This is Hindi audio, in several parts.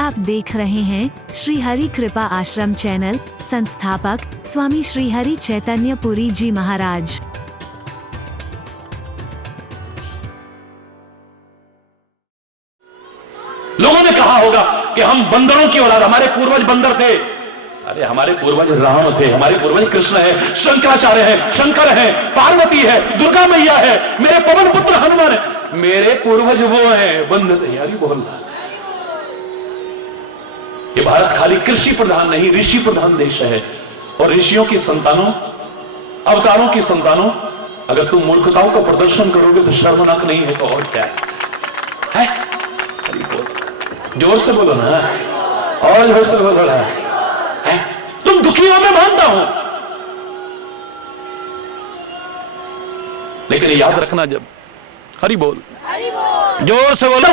आप देख रहे हैं श्री हरि कृपा आश्रम चैनल। संस्थापक स्वामी श्री हरि चैतन्य पुरी जी महाराज। लोगों ने कहा होगा कि हम बंदरों की औलाद, हमारे पूर्वज बंदर थे। अरे हमारे पूर्वज राम थे, हमारे पूर्वज कृष्ण है, शंकराचार्य है, शंकर है, पार्वती है, दुर्गा मैया है, मेरे पवन पुत्र हनुमान है। मेरे पूर्वज वो हैं, बंदर। यारी बोल रहा, ये भारत खाली कृषि प्रधान नहीं, ऋषि प्रधान देश है। और ऋषियों की संतानों, अवतारों की संतानों, अगर तुम मूर्खताओं का प्रदर्शन करोगे तो शर्मनाक नहीं है तो और क्या है? जोर से बोलो ना, और जोर से बोलो ना। तुम दुखी हो, मैं मानता हूं, लेकिन याद रखना, जब हरि बोल, जोर से बोलो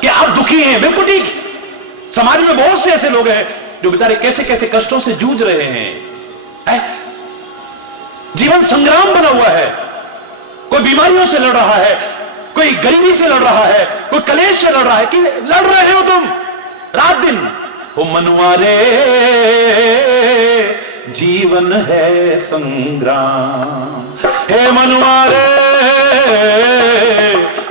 कि आप दुखी हैं, बिल्कुल ठीक। समाज में बहुत से ऐसे लोग हैं जो बेचारे कैसे कैसे कष्टों से जूझ रहे हैं। जीवन संग्राम बना हुआ है। कोई बीमारियों से लड़ रहा है, कोई गरीबी से लड़ रहा है, कोई कलेश से लड़ रहा है। कि लड़ रहे हो तुम रात दिन। हो मनवारे, जीवन है संग्राम। हे मनवारे,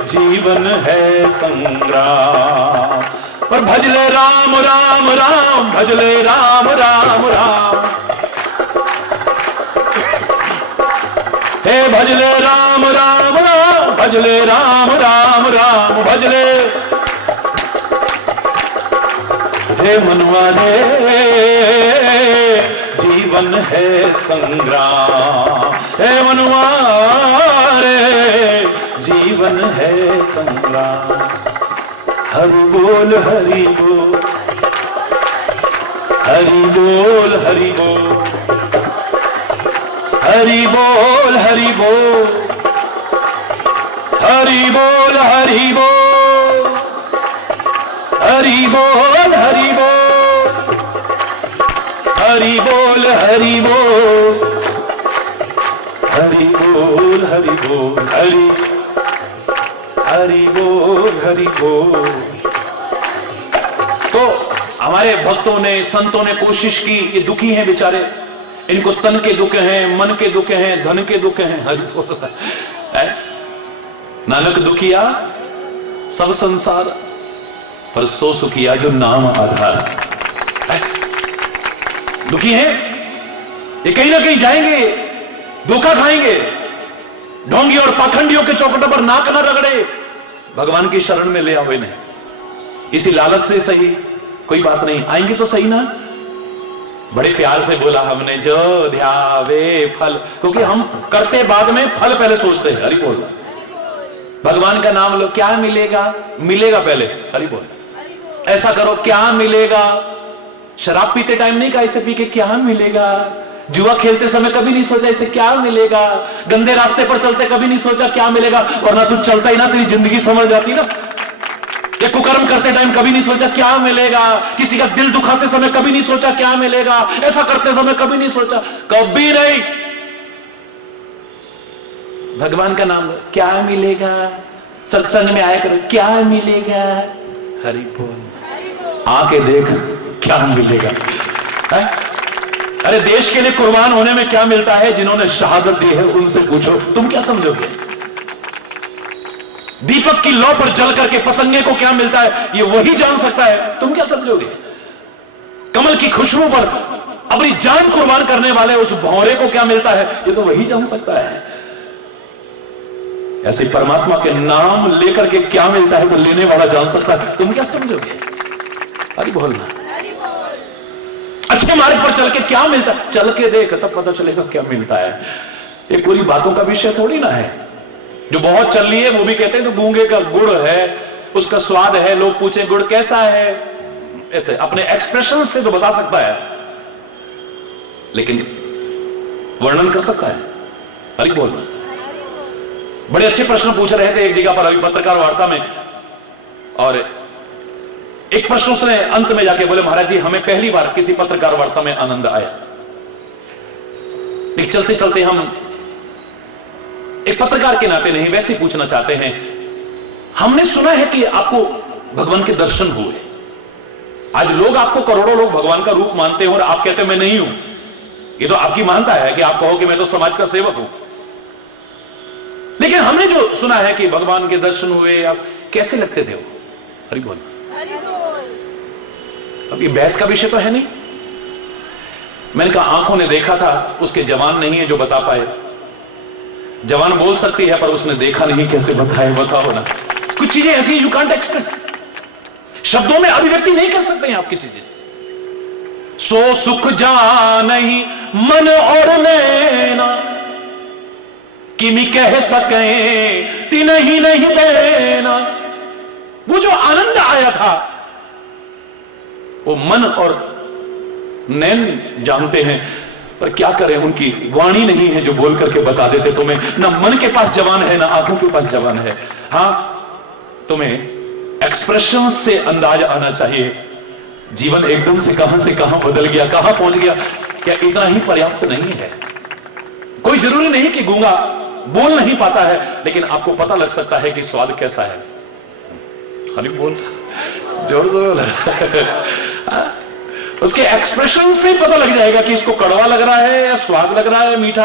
जीवन है संग्राम। पर भजले राम राम राम, भजले राम राम राम। हे भजले राम राम राम, भजले राम राम राम, भजले। हे मनवारे, जीवन है संग्राम। हे मनवारे, जीवन है संग्राम। हरि बोल, हरि बोल, हरि बोल, हरि बोल, हरि बोल, हरि बोल, हरि बोल, हरि बोल, हरि बोल, हरि बोल, हरि बोल, हरि बोल, हरि बोल, हरि बोल, हरि हरि बोल, हरि बोल। तो हमारे भक्तों ने, संतों ने कोशिश की। ये दुखी हैं बेचारे, इनको तन के दुख हैं, मन के दुख हैं, धन के दुख हैं। हरि बोल। नानक दुखिया सब संसार, पर सो सुखिया जो नाम आधार। दुखी हैं, ये कहीं ना कहीं जाएंगे, धोखा खाएंगे। ढोंगी और पाखंडियों के चौखटों पर नाक न रगड़े, भगवान की शरण में ले आओ इन्हें। इसी लालच से सही, कोई बात नहीं, आएंगे तो सही ना। बड़े प्यार से बोला हमने, जो ध्यावे फल, क्योंकि हम करते बाद में, फल पहले सोचते हैं। हरि बोल। भगवान का नाम लो, क्या मिलेगा? मिलेगा पहले। हरि बोल। ऐसा करो, क्या मिलेगा? शराब पीते टाइम नहीं कहा इसे पी के क्या मिलेगा। जुआ खेलते समय कभी नहीं सोचा इसे क्या मिलेगा। गंदे रास्ते पर चलते कभी नहीं सोचा क्या मिलेगा, वरना तू चलता ही ना, तेरी जिंदगी समझ जाती ना। ये कुकर्म करते टाइम कभी नहीं सोचा क्या मिलेगा। किसी का दिल दुखाते समय कभी नहीं सोचा क्या मिलेगा। ऐसा करते समय कभी नहीं सोचा, कभी नहीं। भगवान का नाम, क्या मिलेगा? सत्संग में आया करो, क्या मिलेगा? हरि बोल। आके देख क्या मिलेगा। है? अरे देश के लिए कुर्बान होने में क्या मिलता है? जिन्होंने शहादत दी है उनसे पूछो, तुम क्या समझोगे? दीपक की लौ पर जल करके पतंगे को क्या मिलता है, ये वही जान सकता है, तुम क्या समझोगे? कमल की खुशबू पर अपनी जान कुर्बान करने वाले उस भौरे को क्या मिलता है, ये तो वही जान सकता है। ऐसे परमात्मा के नाम लेकर के क्या मिलता है तो लेने वाला जान सकता है, तुम क्या समझोगे? अरे बोलना। अच्छे मार्ग पर चल के क्या मिलता है, चल के देख तब पता चलेगा क्या मिलता है। ये पूरी बातों का विषय थोड़ी ना है। जो बहुत चल रही है वो भी कहते हैं तो गूंगे का गुड़ है, उसका स्वाद है। लोग पूछे गुड़ कैसा है, अपने एक्सप्रेशन से तो बता सकता है, लेकिन वर्णन कर सकता है? अरे बोलना। बड़े अच्छे प्रश्न पूछ रहे थे एक जगह पर अभी पत्रकार वार्ता में, और एक प्रश्न उसने अंत में जाके बोले, महाराज जी हमें पहली बार किसी पत्रकार वार्ता में आनंद आया। एक चलते चलते हम एक पत्रकार के नाते नहीं, वैसे पूछना चाहते हैं, हमने सुना है कि आपको भगवान के दर्शन हुए, आज लोग आपको, करोड़ों लोग भगवान का रूप मानते हैं और आप कहते हैं मैं नहीं हूं। ये तो आपकी मानता है कि आप कहो कि मैं तो समाज का सेवक हूं। लेकिन हमने जो सुना है कि भगवान के दर्शन हुए, आप कैसे लगते थे वो? हरि बोल। अब ये बहस का विषय तो है नहीं। मैंने कहा आंखों ने देखा था, उसके जवान नहीं है जो बता पाए। जवान बोल सकती है पर उसने देखा नहीं, कैसे बताए? बताओ ना। कुछ चीजें ऐसी यू कांट एक्सप्रेस, शब्दों में अभिव्यक्ति नहीं कर सकते हैं आपकी चीजें। सो सुख जा नहीं मन और नैना, किमी कह सके ती नहीं देना। वो जो आनंद आया था वो मन और नैन जानते हैं, पर क्या करें, उनकी वाणी नहीं है जो बोल करके बता देते तुम्हें। ना मन के पास जवान है, ना आंखों के पास जवान है। हां, तुम्हें एक्सप्रेशन से अंदाज आना चाहिए जीवन एकदम से कहां बदल गया, कहां पहुंच गया। क्या इतना ही पर्याप्त नहीं है? कोई जरूरी नहीं कि गूंगा बोल नहीं पाता है, लेकिन आपको पता लग सकता है कि स्वाद कैसा है। खाली बोल, जोर जोर उसके एक्सप्रेशन से पता लग जाएगा कि इसको कड़वा लग रहा है या स्वाद लग रहा है, मीठा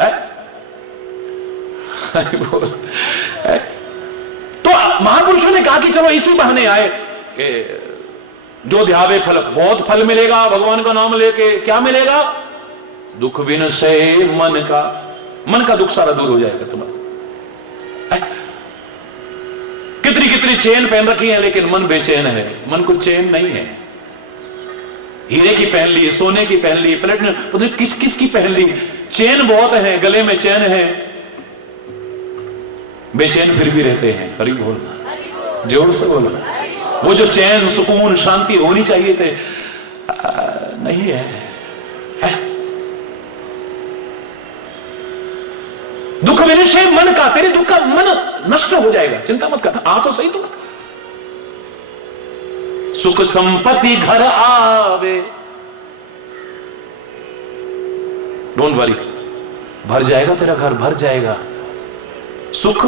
है। बोल है? तो महापुरुषों ने कहा कि चलो इसी बहाने आए कि जो ध्यावे फल, बहुत फल मिलेगा भगवान का नाम लेके। क्या मिलेगा? दुख बिन से मन का दुख सारा दूर हो जाएगा तुम्हारा। कितनी कितनी चेन पहन रखी है लेकिन मन बेचैन है, मन को चैन नहीं है। हीरे की पहन ली, सोने की पहन ली, प्लेटिनम, किस किस की पहन ली, चेन बहुत है, गले में चैन है, बेचैन फिर भी रहते हैं। हरि बोल, जोर से बोलो। वो जो चैन, सुकून, शांति होनी चाहिए थे, नहीं है। दुख विनिशय मन का, तेरे दुख का मन नष्ट हो जाएगा, चिंता मत कर। आ तो सही तुम। सुख संपत्ति घर आवे, डोंट वरी, भर जाएगा तेरा घर, भर जाएगा सुख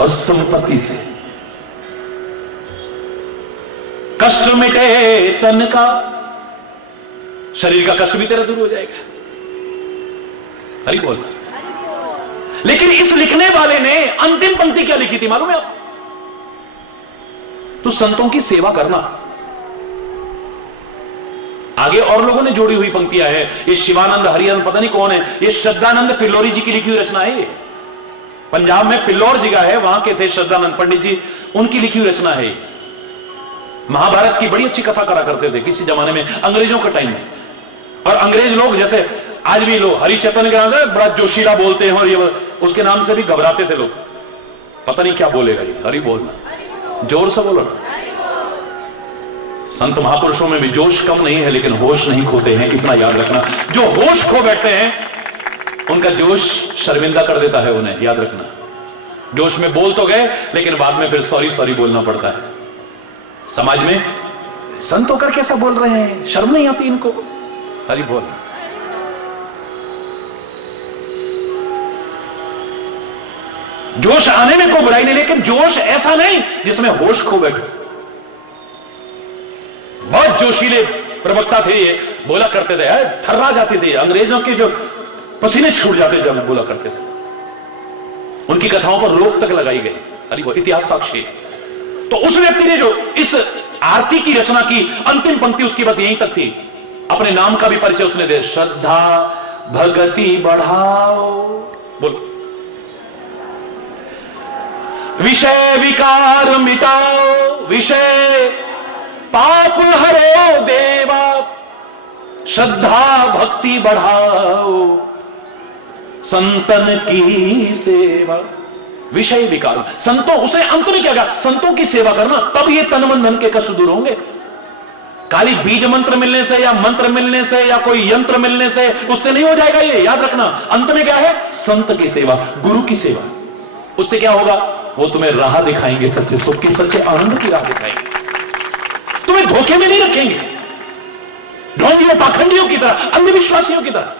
और संपत्ति से। कष्ट मिटे तन का, शरीर का कष्ट भी तेरा दूर हो जाएगा। हरि बोल। लेकिन इस लिखने वाले ने अंतिम पंक्ति क्या लिखी थी मालूम है आपको? तो संतों की सेवा करना। आगे और लोगों ने जोड़ी हुई पंक्तियां हैं। ये शिवानंद हरियानंद पता नहीं कौन है, ये श्रद्धानंद फिल्लोरी जी की लिखी हुई रचना है। ये पंजाब में फिल्लौर जगह है, वहां के थे श्रद्धानंद पंडित जी, उनकी लिखी हुई रचना है। महाभारत की बड़ी अच्छी कथा करा करते थे किसी जमाने में, अंग्रेजों के टाइम में। और अंग्रेज लोग जैसे आज भी लोग हरि चेतन के नाम से बड़ा जोशीला बोलते हैं, और ये उसके नाम से भी घबराते थे लोग, पता नहीं क्या बोलेगा ये। हरि बोलना, जोर से बोलो ना। संत महापुरुषों में भी जोश कम नहीं है, लेकिन होश नहीं खोते हैं, कितना याद रखना। जो होश खो बैठते हैं उनका जोश शर्मिंदा कर देता है उन्हें, याद रखना। जोश में बोल तो गए, लेकिन बाद में फिर सॉरी सॉरी बोलना पड़ता है। समाज में संत होकर कैसा बोल रहे हैं, शर्म नहीं आती इनको? हरि बोल। जोश आने में कोई बुराई नहीं, लेकिन जोश ऐसा नहीं जिसमें होश खो बैठो। बहुत जोशीले प्रवक्ता थे, ये बोला करते थे, थर्रा जाते थे, अंग्रेजों के जो पसीने छूट जाते थे जब बोला करते थे। उनकी कथाओं पर रोक तक लगाई गई। अरे वो इतिहास साक्षी। तो उस व्यक्ति ने जो इस आरती की रचना की, अंतिम पंक्ति उसकी बस यहीं तक थी। अपने नाम का भी परिचय उसने दे, श्रद्धा भगति बढ़ाओ, बोल, विषय विकार मिटाओ, विषय पाप हरो देवा, श्रद्धा भक्ति बढ़ाओ, संतन की सेवा। विषय विकार, संतों, उसे अंत में क्या कहा? संतों की सेवा करना, तब ये तन मन धन के कष्ट दूर होंगे। खाली बीज मंत्र मिलने से या मंत्र मिलने से या कोई यंत्र मिलने से उससे नहीं हो जाएगा, ये याद रखना। अंत में क्या है? संत की सेवा, गुरु की सेवा। उससे क्या होगा? वो तुम्हें राह दिखाएंगे, सच्चे सुख की, सच्चे आनंद की राह दिखाएंगे, तुम्हें धोखे में नहीं रखेंगे, ढोंगियों पाखंडियों की तरह, अंधविश्वासियों की तरह।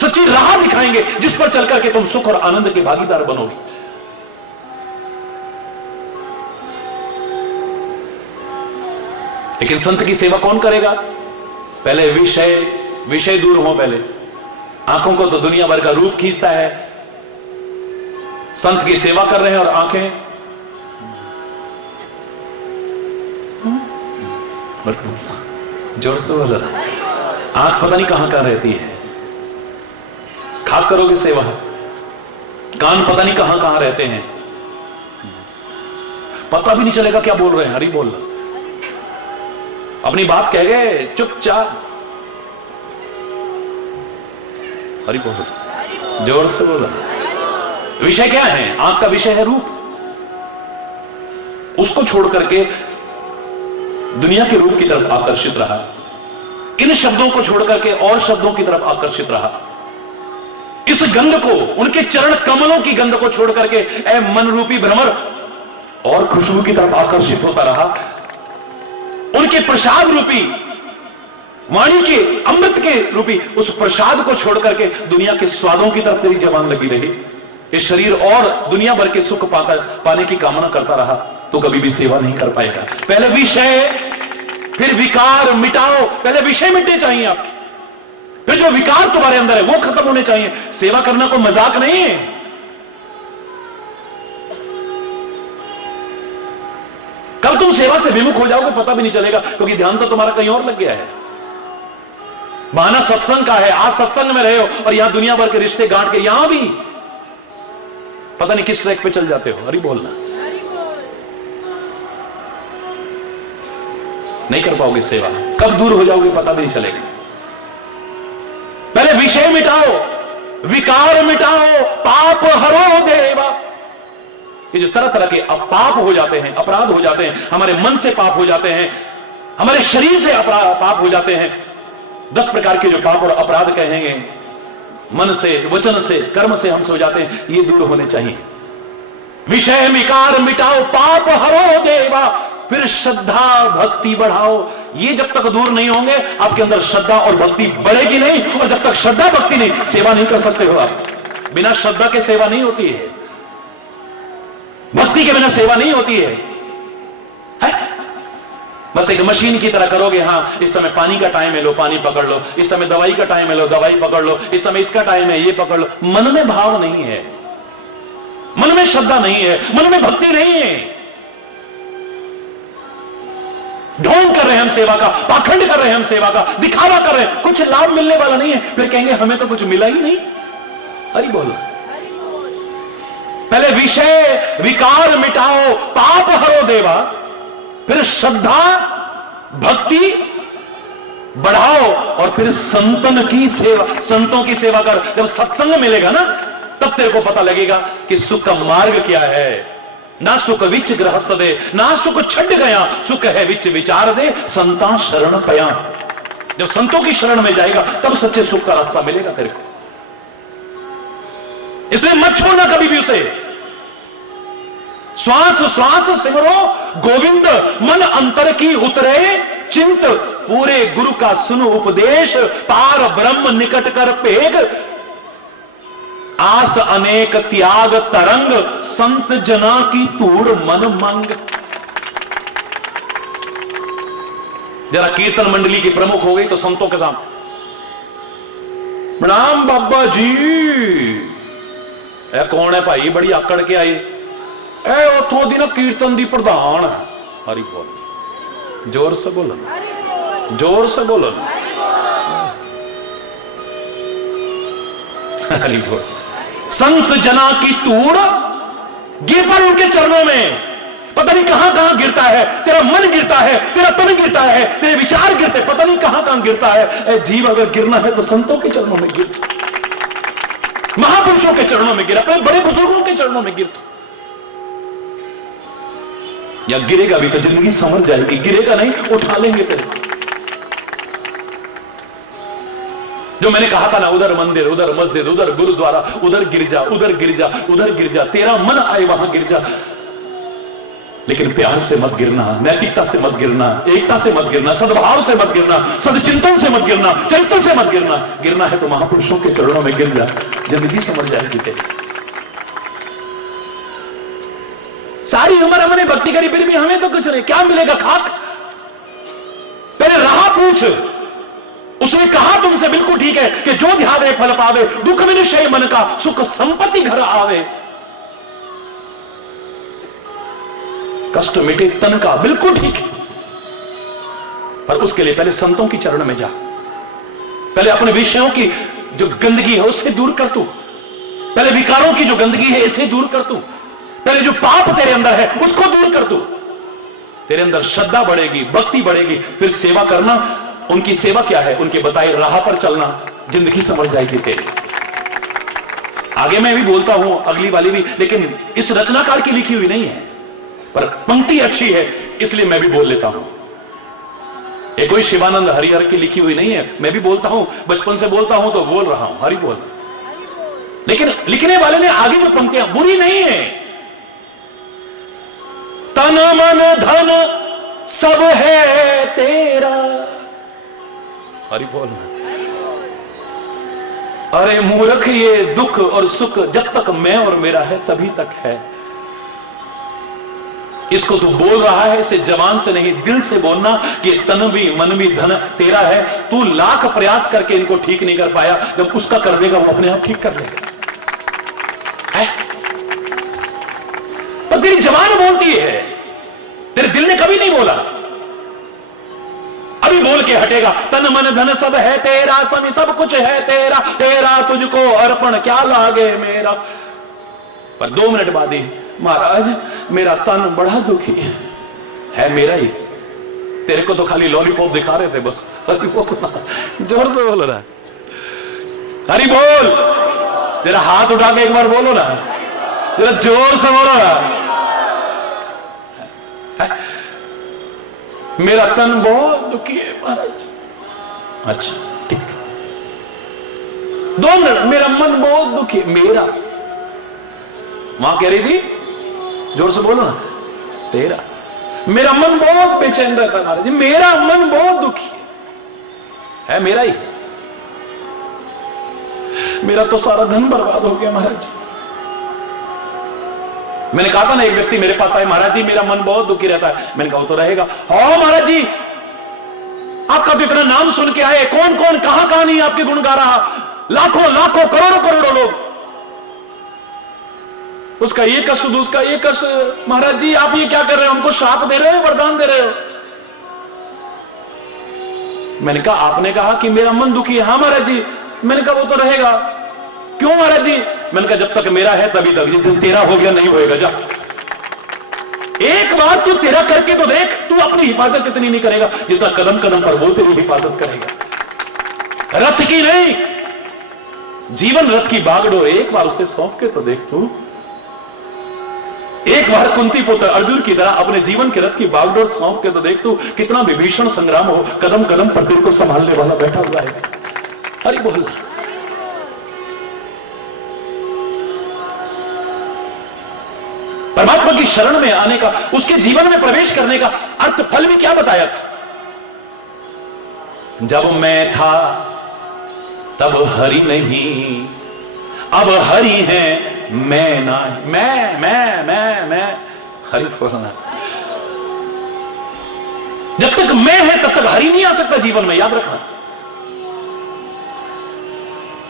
सच्ची राह दिखाएंगे जिस पर चलकर के तुम सुख और आनंद के भागीदार बनोगे। लेकिन संत की सेवा कौन करेगा? पहले विषय दूर हो। पहले आंखों को तो दुनिया भर का रूप खींचता है। संत की सेवा कर रहे हैं और आंखें जोर से बोल रहा, आंख पता नहीं कहां कहां रहती है। खाक करोगे सेवा, कान पता नहीं कहां कहां रहते हैं, पता भी नहीं चलेगा क्या बोल रहे हैं। हरी बोल रहा, अपनी बात कह गए चुपचाप। हरी बोल, जोर से बोल रहा। विषय क्या है? आंख का विषय है रूप। उसको छोड़ करके दुनिया के रूप की तरफ आकर्षित रहा। इन शब्दों को छोड़ करके और शब्दों की तरफ आकर्षित रहा। इस गंध को, उनके चरण कमलों की गंध को छोड़ करके ए मन रूपी भ्रमर और खुशबू की तरफ आकर्षित होता रहा। उनके प्रसाद रूपी, वाणी के अमृत के रूपी उस प्रसाद को छोड़ करके दुनिया के स्वादों की तरफ तेरी जबान लगी रही। ये शरीर और दुनिया भर के सुख पाने की कामना करता रहा तो कभी भी सेवा नहीं कर पाएगा। पहले विषय, फिर विकार मिटाओ। पहले विषय मिटने चाहिए आपके, फिर जो विकार तुम्हारे अंदर है वो खत्म होने चाहिए। सेवा करना कोई मजाक नहीं है। कब तुम सेवा से विमुख हो जाओगे पता भी नहीं चलेगा, क्योंकि ध्यान तो तुम्हारा कहीं और लग गया है। बहाना सत्संग का है, आज सत्संग में रहे हो और यहां दुनिया भर के रिश्ते गांठ के यहां भी पता नहीं किस ट्रैक पे चल जाते हो। हरी बोलना, नहीं कर पाओगे सेवा। कब दूर हो जाओगे पता भी नहीं चलेगा। पहले विषय मिटाओ, विकार मिटाओ, पाप हरो देवा। ये जो तरह तरह के पाप हो जाते हैं, अपराध हो जाते हैं, हमारे मन से पाप हो जाते हैं, हमारे शरीर से पाप हो जाते हैं। 10 प्रकार के जो पाप और अपराध कहेंगे, मन से, वचन से, कर्म से हमसे हो जाते हैं, ये दूर होने चाहिए। विषय विकार मिटाओ, पाप हरो देवा, फिर श्रद्धा भक्ति बढ़ाओ। ये जब तक दूर नहीं होंगे आपके अंदर श्रद्धा और भक्ति बढ़ेगी नहीं। और जब तक श्रद्धा भक्ति नहीं, सेवा नहीं कर सकते हो आप। बिना श्रद्धा के सेवा नहीं होती है, भक्ति के बिना सेवा नहीं होती है। बस एक मशीन की तरह करोगे। हाँ, इस समय पानी का टाइम है, लो पानी पकड़ लो। इस समय दवाई का टाइम है, लो दवाई पकड़ लो। इस समय इसका टाइम है, ये पकड़ लो। मन में भाव नहीं है, मन में श्रद्धा नहीं है, मन में भक्ति नहीं है। ढोंग कर रहे हैं हम सेवा का, पाखंड कर रहे हैं हम सेवा का, दिखावा कर रहे हैं, कुछ लाभ मिलने वाला नहीं है। फिर कहेंगे हमें तो कुछ मिला ही नहीं। हरि बोल। पहले विषय विकार मिटाओ, पाप हरो देवा, फिर श्रद्धा भक्ति बढ़ाओ और फिर संतन की सेवा, संतों की सेवा कर। जब सत्संग मिलेगा ना, तब तेरे को पता लगेगा कि सुख का मार्ग क्या है। ना सुख विच गृहस्थ दे, ना सुख छड़ गया, सुख है विच विचार दे, संता शरण पया। जब संतों की शरण में जाएगा तब सच्चे सुख का रास्ता मिलेगा तेरे को। इसलिए मत छोड़ना कभी भी उसे। श्वास श्वास सिमरो गोविंद, मन अंतर की उतरे चिंत, पूरे गुरु का सुनो उपदेश, पार ब्रह्म निकट कर पेग, आस अनेक त्याग तरंग, संत जना की तूड़ मन मंग। जरा कीर्तन मंडली की प्रमुख हो गई तो संतों के सामने प्रणाम बाबा जी। ए कौन है भाई, बड़ी आकड़ के आई। ए उथों दी ना कीर्तन दी प्रधान। हरि बोल, जोर से बोलो, जोर से बोलो। हरि बोल। संत जना की तूड़ गिर पर उनके चरणों में। पता नहीं कहां कहां गिरता है, तेरा मन गिरता है, तेरा तन गिरता है, तेरे विचार गिरते, पता नहीं कहां कहां गिरता है। जीव अगर गिरना है तो संतों के चरणों में गिर, महापुरुषों के चरणों में गिर, अपने बड़े बुजुर्गों के चरणों में गिर। या गिरेगा भी तो जिंदगी समझ जाएगी, गिरेगा नहीं उठा लेंगे तेरे को। जो मैंने कहा था ना, उधर मंदिर, उधर मस्जिद, उधर गुरुद्वारा, उधर गिरजा, उधर गिरजा, उधर गिरजा, तेरा मन आए वहां गिरजा। लेकिन प्यार से मत गिरना, नैतिकता से मत गिरना, एकता से मत गिरना, सद्भाव से मत गिरना, सदचिंतन से मत गिरना, चरित्र से मत गिरना। गिरना है तो महापुरुषों के चरणों में गिर जा, जिंदगी समझ जाएगी तेरी। सारी उम्र हमने भक्ति करी, फिर भी हमें तो कुछ नहीं, क्या मिलेगा? खाक। पूछ। उसने कहा तुमसे बिल्कुल ठीक है कि जो ध्यावे फल पावे, दुख में निश्चय मन का, सुख संपत्ति घर आवे। कष्ट मिटे तन का, बिल्कुल ठीक है। पर उसके लिए पहले संतों की चरण में जा, पहले अपने विषयों की जो गंदगी है उससे दूर कर तू, पहले विकारों की जो गंदगी है इसे दूर कर तू, पहले जो पाप तेरे अंदर है उसको दूर कर तू। तेरे अंदर श्रद्धा बढ़ेगी, भक्ति बढ़ेगी, फिर सेवा करना। उनकी सेवा क्या है? उनके बताए राह पर चलना, जिंदगी समझ जाएगी तेरी। आगे मैं भी बोलता हूं, अगली वाली भी, लेकिन इस रचनाकार की लिखी हुई नहीं है, पर पंक्ति अच्छी है इसलिए मैं भी बोल लेता हूं। ये कोई शिवानंद हरिहर की लिखी हुई नहीं है, मैं भी बोलता हूं, बचपन से बोलता हूं तो बोल रहा हूं, हरि बोल। लेकिन लिखने वाले ने आगे जो पंक्तियां बुरी नहीं है, तन मन धन सब है तेरा, हरि बोल। अरे मूर्ख, ये दुख और सुख जब तक मैं और मेरा है तभी तक है। इसको तू बोल रहा है, इसे जबान से नहीं दिल से बोलना कि तन भी मन भी धन तेरा है। तू लाख प्रयास करके इनको ठीक नहीं कर पाया, जब उसका कर देगा वो अपने आप ठीक कर लेगा। पर तेरी जबान बोलती है, तेरे दिल ने कभी नहीं बोला। अभी बोल के हटेगा, तन मन धन सब है तेरा, स्वामी सब कुछ है तेरा, तेरा तुझको अर्पण क्या लागे मेरा। पर 2 मिनट बाद ही, महाराज मेरा तन बड़ा दुखी है मेरा ही। तेरे को तो खाली लॉलीपॉप दिखा रहे थे बस। हरि बोल, जोर से बोलो ना, हरि बोल। जरा हाथ उठा के एक बार बोलो ना, जरा जोर से बोलो ना। मेरा तन बहुत दुखी है महाराज। अच्छा ठीक, 2 मिनट। मेरा मन बहुत दुखी है, मेरा। मां कह रही थी, जोर से बोलो ना, तेरा। मेरा मन बहुत बेचैन रहता है महाराज, मेरा मन बहुत दुखी है मेरा ही। मेरा तो सारा धन बर्बाद हो गया महाराज। मैंने कहा था ना, एक व्यक्ति मेरे पास आए, महाराज जी मेरा मन बहुत दुखी रहता है। मैंने कहा वो तो रहेगा। हाँ महाराज जी, आपका तो इतना नाम सुन के आए, कौन कौन कहां कहां नहीं आपके गुण गा रहा, लाखों लाखों करोड़ों करोड़ों लोग। उसका ये कष्ट, उसका ये कष्ट। महाराज जी आप ये क्या कर रहे हो, हमको शाप दे रहे हो, वरदान दे रहे हो। मैंने कहा आपने कहा कि मेरा मन दुखी है। हाँ महाराज जी। मैंने कहा वो तो रहेगा। क्यों महाराज जी? मैंने कहा जब तक मेरा है तभी तक, जिस दिन तेरा हो गया नहीं होएगा। जा एक बार तू तेरा करके तो देख, तू अपनी हिफाजत इतनी नहीं करेगा जितना कदम कदम पर वो तेरी हिफाजत करेगा। रथ की नहीं, जीवन रथ की बागडोर, एक बार उसे सौंप के तो देख तू। एक बार कुंती पुत्र अर्जुन की तरह अपने जीवन के रथ की बागडोर सौंप के तो देख तू, कितना विभीषण संग्राम हो, कदम कदम पर तेरे को संभालने वाला बैठा हुआ है। हरि बोल। परमात्मा की शरण में आने का, उसके जीवन में प्रवेश करने का अर्थ फल भी क्या बताया था? जब मैं था तब हरि नहीं, अब हरि है मैं ना। मैं हरि बोलना। जब तक मैं है तब तक हरि नहीं आ सकता जीवन में, याद रखना।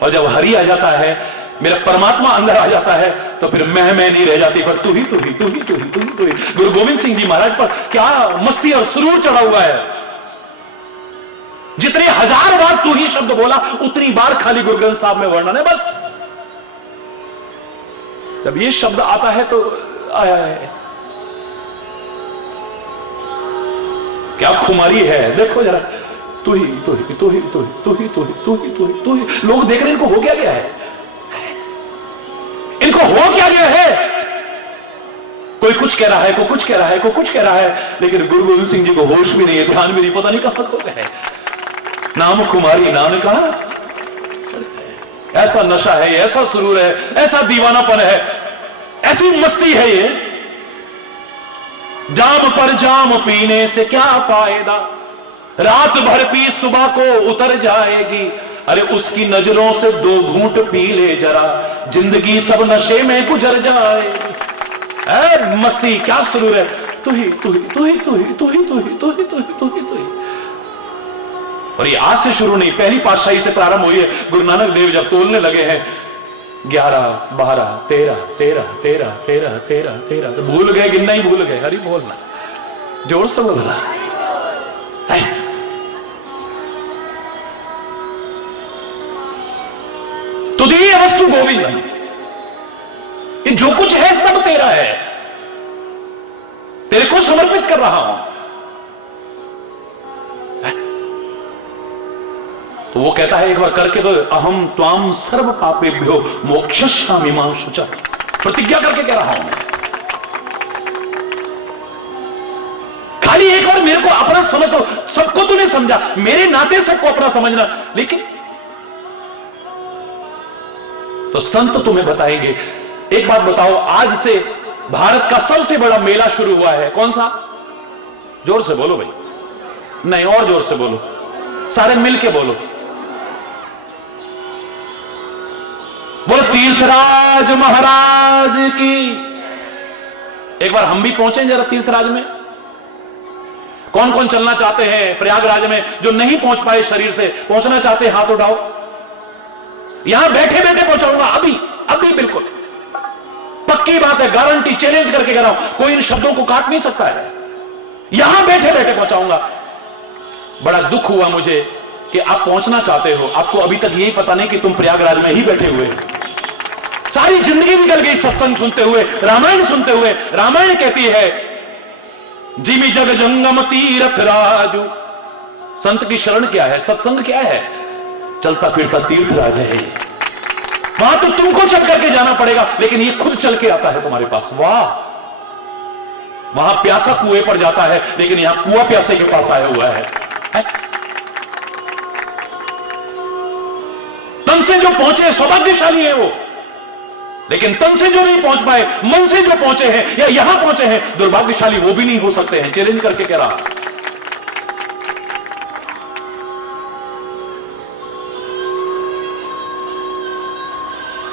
और जब हरि आ जाता है, मेरा परमात्मा अंदर आ जाता है, तो फिर मैं नहीं रह जाती, पर तू ही तू ही तू ही तू ही तू ही तू ही। गुरु गोविंद सिंह जी महाराज पर क्या मस्ती और सुरूर चढ़ा हुआ है। जितने 1000 बार तू ही शब्द बोला, उतनी बार खाली गुरु ग्रंथ साहब में वर्णन है बस। जब ये शब्द आता है तो आया है, क्या खुमारी है। देखो जरा, तू ही तू ही तू ही तू ही तू ही तू ही तू ही तू ही तू ही। लोग देख रहे हैं, इनको हो क्या गया है, इनको हो क्या गया है। कोई कुछ कह रहा है, कोई कुछ कह रहा है, कोई कुछ कह रहा है, लेकिन गुरु गोविंद सिंह जी को होश भी नहीं है, ध्यान भी नहीं, पता नहीं कहां खो गए। नाम खुमारी, नाम कहा, ऐसा नशा है, ऐसा सुरूर है, ऐसा दीवानापन है, ऐसी मस्ती है ये। जाम पर जाम पीने से क्या फायदा, रात भर पी सुबह को उतर जाएगी। अरे उसकी नजरों से 2 घूंट पी ले जरा, जिंदगी सब नशे में गुजर जाएगी। मस्ती, क्या सुरूर है। तू ही तू ही तू ही तू ही तू ही तू ही तू ही तू ही तू ही तू ही। और ये आज से शुरू नहीं, पहली पातशाही से प्रारंभ हुई है। गुरु नानक देव जब तोलने लगे हैं 11, 12, 13, 13, 13, 13, 13, 13, तो भूल गए, गिनना ही भूल गए। हरि बोलना, जोर से बोलना। तुझे वस्तु गोविंद, ये जो कुछ है सब तेरा है, तेरे को समर्पित कर रहा हूं। तो वो कहता है एक बार करके तो, अहम त्वाम सर्व पापेभ्यो मोक्षयिष्यामि मां शुचः, प्रतिज्ञा करके कह रहा हूं मैं। खाली एक बार मेरे को अपना समझ लो, सबको तूने समझा, मेरे नाते सबको अपना समझना। लेकिन तो संत तुम्हें बताएंगे। एक बात बताओ, आज से भारत का सबसे बड़ा मेला शुरू हुआ है, कौन सा? जोर से बोलो भाई, नहीं और जोर से बोलो, सारे मिलके बोलो, बोलो तीर्थराज महाराज की। एक बार हम भी पहुंचे जरा तीर्थराज में। कौन कौन चलना चाहते हैं प्रयागराज में? जो नहीं पहुंच पाए शरीर से, पहुंचना चाहते हैं हाथ उठाओ। यहां बैठे बैठे पहुंचाऊंगा, अभी अभी, बिल्कुल पक्की बात है, गारंटी, चैलेंज करके कह रहा हूं, कोई इन शब्दों को काट नहीं सकता है। यहां बैठे बैठे पहुंचाऊंगा। बड़ा दुख हुआ मुझे कि आप पहुंचना चाहते हो, आपको अभी तक यही पता नहीं कि तुम प्रयागराज में ही बैठे हुए हो। सारी जिंदगी निकल गई सत्संग सुनते हुए, रामायण सुनते हुए। रामायण कहती है जिमि जग जंगम तीर्थ राजू। संत की शरण क्या है? सत्संग क्या है? चलता फिरता तीर्थ राज है। वहां तो तुमको चल करके जाना पड़ेगा, लेकिन ये खुद चल के आता है तुम्हारे पास। वाह, वहां प्यासा कुएं पर जाता है, लेकिन यहां कुआ प्यासे के पास आया हुआ है। तन से जो पहुंचे सौभाग्यशाली है वो, लेकिन तन से जो नहीं पहुंच पाए, मन से जो पहुंचे हैं या यहां पहुंचे हैं, दुर्भाग्यशाली वो भी नहीं हो सकते हैं। चैलेंज करके कह रहा।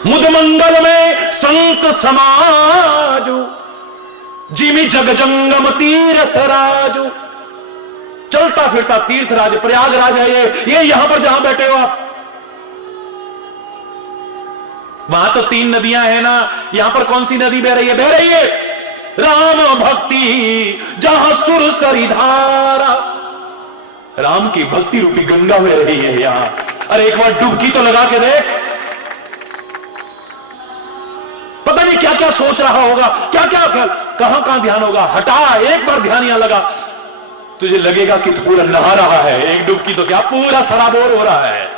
मुद मंगल में संत समाजू, जिमि जग जंगम तीर्थ राजू। चलता फिरता तीर्थ राज प्रयागराज है ये यहां पर जहां बैठे हो आप। वहां तो 3 नदियां हैं ना, यहां पर कौन सी नदी बह रही है? बह रही है राम भक्ति जहां सुर सरी धारा। राम की भक्ति रूपी गंगा बह रही है यहां। अरे एक बार डुबकी तो लगा के देख, पता नहीं क्या क्या सोच रहा होगा, क्या क्या कहां कहां ध्यान होगा। हटा, एक बार ध्यान यहां लगा, तुझे लगेगा कि तू पूरा नहा रहा है। एक डुबकी तो क्या, पूरा सराबोर हो रहा है?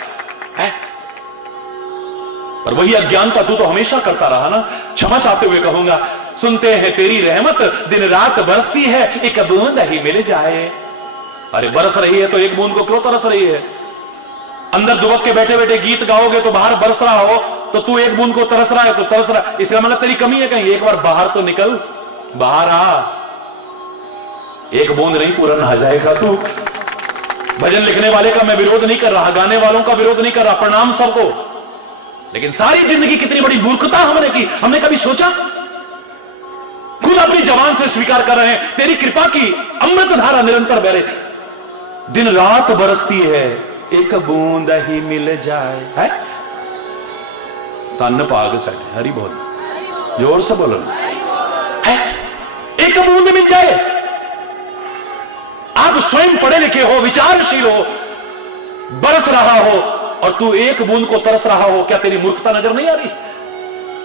पर वही अज्ञानता तू तो हमेशा करता रहा ना। क्षमा चाहते हुए कहूंगा, सुनते हैं तेरी रहमत दिन रात बरसती है, एक बूंद ही मिल जाए। अरे बरस रही है तो एक बूंद को क्यों तरस रही है? अंदर दुबक के बैठे बैठे गीत गाओगे तो बाहर बरस रहा हो, तो तू एक बूंद को तरस रहा है तो तरस रहा है, इसका मतलब तेरी कमी है कहीं। एक बार बाहर तो निकल, बाहर आ। एक बूंद नहीं पूरा नहा जाएगा तू। भजन लिखने वाले का मैं विरोध नहीं कर रहा, गाने वालों का विरोध नहीं कर रहा, प्रणाम सबको। लेकिन सारी जिंदगी कितनी बड़ी मूर्खता हमने की, हमने कभी सोचा? खुद अपनी जबान से स्वीकार कर रहे हैं, तेरी कृपा की अमृत धारा निरंतर बह रही, दिन रात बरसती है, एक बूंद ही मिल जाए। है तन पाग साडे, हरि बोल, जोर से बोलो ना। है एक बूंद मिल जाए। आप स्वयं पढ़े लिखे हो, विचारशील हो, बरस रहा हो और तू एक बूंद को तरस रहा हो, क्या तेरी मूर्खता नजर नहीं आ रही?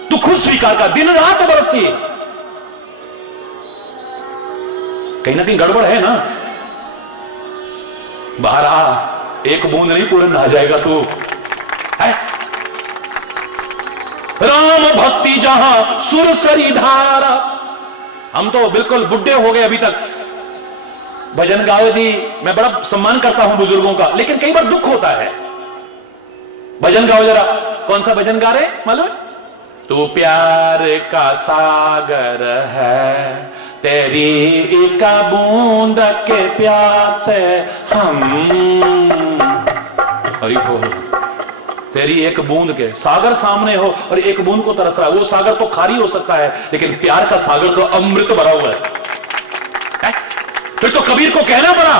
तू खुद स्वीकार कर, दिन रात बरसती है। कहीं ना कहीं गड़बड़ है ना। बाहर आ, एक बूंद नहीं पूरा नहा जाएगा तू। है राम भक्ति जहां सुरसरी धारा। हम तो बिल्कुल बुढ़े हो गए अभी तक। भजन गाओ जी, मैं बड़ा सम्मान करता हूं बुजुर्गों का, लेकिन कई बार दुख होता है। भजन गाओ जरा। कौन सा भजन गा रहे मालूम? तू प्यार का सागर है, तेरी एक बूंद के प्यासे हम। हरि बोल। तेरी एक बूंद के, सागर सामने हो और एक बूंद को तरस रहा है। वो सागर तो खारी हो सकता है, लेकिन प्यार का सागर तो अमृत भरा हुआ है। फिर तो कबीर को कहना पड़ा,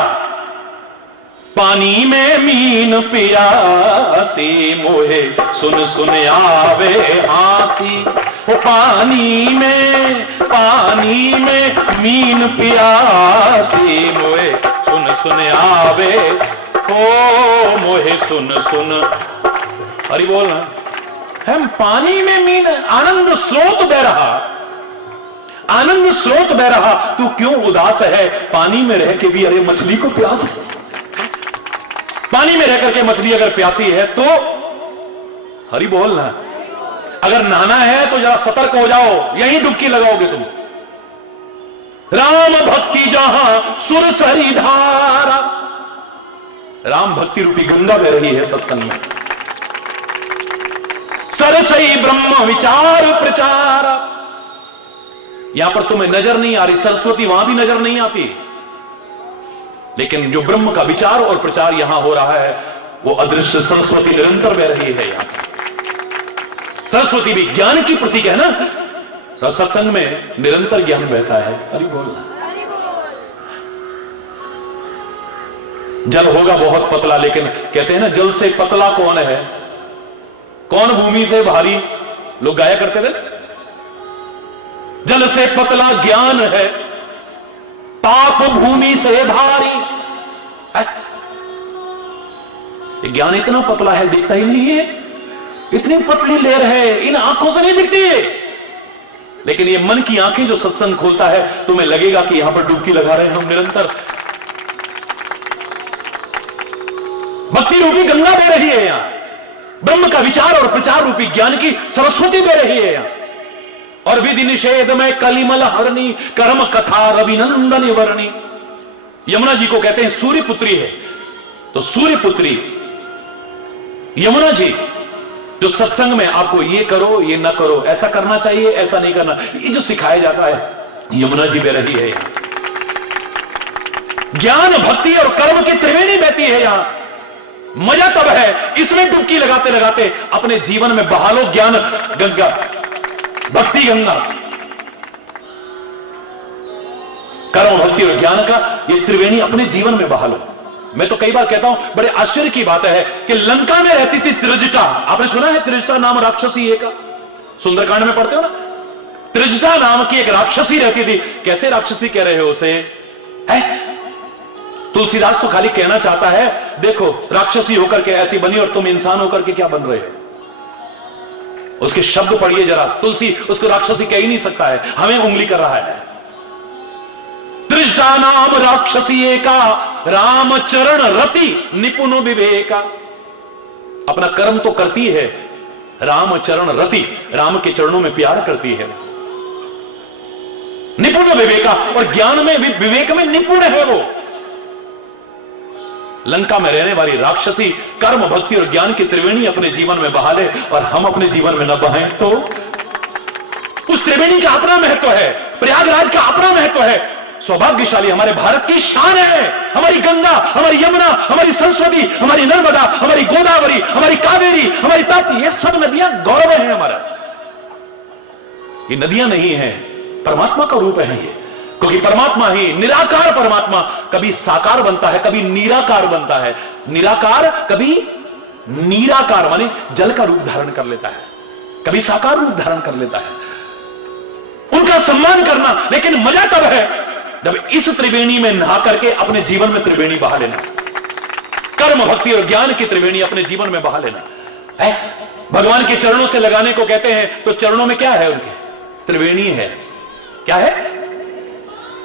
पानी में मीन पियासी मोहे सुन सुन आवे हासी। ओ पानी में मीन पियासी मोहे सुन सुन आवे, ओ मोहे सुन सुन। हरि बोल ना। हम पानी में मीन, आनंद स्रोत बह रहा, आनंद स्रोत बह रहा, तू क्यों उदास है? पानी में रह के भी अरे मछली को प्यास है। पानी में रह करके मछली अगर प्यासी है तो हरि बोल ना। अगर नहाना है तो जरा सतर्क हो जाओ, यहीं डुबकी लगाओगे तुम। राम भक्ति जहां सुर सरी धारा, राम भक्ति रूपी गंगा बह रही है सत्संग में। सरसई ब्रह्म विचार प्रचार, यहां पर तुम्हें नजर नहीं आ रही सरस्वती, वहां भी नजर नहीं आती, लेकिन जो ब्रह्म का विचार और प्रचार यहां हो रहा है वो अदृश्य सरस्वती निरंतर बह रही है। यहां सरस्वती भी ज्ञान की प्रतीक है ना, तो सत्संग में निरंतर ज्ञान बहता है। हरि बोल। जल होगा बहुत पतला, लेकिन कहते हैं ना जल से पतला कौन है, कौन भूमि से भारी, लोग गाया करते थे। जल से पतला ज्ञान है, पाप भूमि से भारी। ये ज्ञान इतना पतला है दिखता ही नहीं है, इतनी पतली लेयर है, इन आंखों से नहीं दिखती है, लेकिन ये मन की आंखें जो सत्संग खोलता है तुम्हें लगेगा कि यहां पर डुबकी लगा रहे हैं हम निरंतर। भक्ति रूपी गंगा बह रही है यहां, ब्रह्म का विचार और प्रचार रूपी ज्ञान की सरस्वती बह रही है यहां। और विधि निषेध में कलिमल हरणी, कर्म कथा रविनंदन वर्णी। यमुना जी को कहते हैं सूर्य पुत्री है, तो सूर्य पुत्री यमुना जी जो सत्संग में आपको ये करो ये ना करो, ऐसा करना चाहिए ऐसा नहीं करना, ये जो सिखाया जाता है यमुना जी बह रही है यहां। ज्ञान भक्ति और कर्म की त्रिवेणी बहती है यहां। मजा तब है इसमें डुबकी लगाते लगाते अपने जीवन में बहा लो ज्ञान गंगा, भक्ति गंगा, कर्म भक्ति और ज्ञान का ये त्रिवेणी अपने जीवन में बहा लो। मैं तो कई बार कहता हूं बड़े आश्चर्य की बात है कि लंका में रहती थी त्रिजटा, आपने सुना है त्रिजटा नाम राक्षसी एक, सुंदरकांड में पढ़ते हो ना, त्रिजटा नाम की एक राक्षसी रहती थी। कैसे राक्षसी कह रहे हो उसे है? तुलसीदास तो खाली कहना चाहता है देखो राक्षसी होकर के ऐसी बनी और तुम इंसान होकर के क्या बन रहे हो। उसके शब्द पढ़िए जरा, तुलसी उसको राक्षसी कह ही नहीं सकता है, हमें उंगली कर रहा है। त्रिजटा नाम राक्षसी एका, राम चरण रति निपुण विवेका। अपना कर्म तो करती है, राम चरण रति, राम के चरणों में प्यार करती है। निपुण विवेका, और ज्ञान में विवेक में निपुण है वो। लंका में रहने वाली राक्षसी कर्म भक्ति और ज्ञान की त्रिवेणी अपने जीवन में बहा ले, और हम अपने जीवन में न बहाएं तो उस त्रिवेणी का अपना महत्व है, प्रयागराज का अपना महत्व है। सौभाग्यशाली हमारे भारत की शान है, हमारी गंगा, हमारी यमुना, हमारी सरस्वती, हमारी नर्मदा, हमारी गोदावरी, हमारी कावेरी, हमारी ताप्ती, ये सब नदियां गौरव है हमारा। ये नदियां नहीं है, परमात्मा का रूप है ये, क्योंकि परमात्मा ही निराकार परमात्मा कभी साकार बनता है, कभी निराकार बनता है। निराकार कभी निराकार माने जल का रूप धारण कर लेता है, कभी साकार रूप धारण कर लेता है। उनका सम्मान करना, लेकिन मजा तब है जब इस त्रिवेणी में नहा करके अपने जीवन में त्रिवेणी बहा लेना, कर्म भक्ति और ज्ञान की त्रिवेणी अपने जीवन में बहा लेना है। भगवान के चरणों से लगाने को कहते हैं, तो चरणों में क्या है उनके? त्रिवेणी है। क्या है?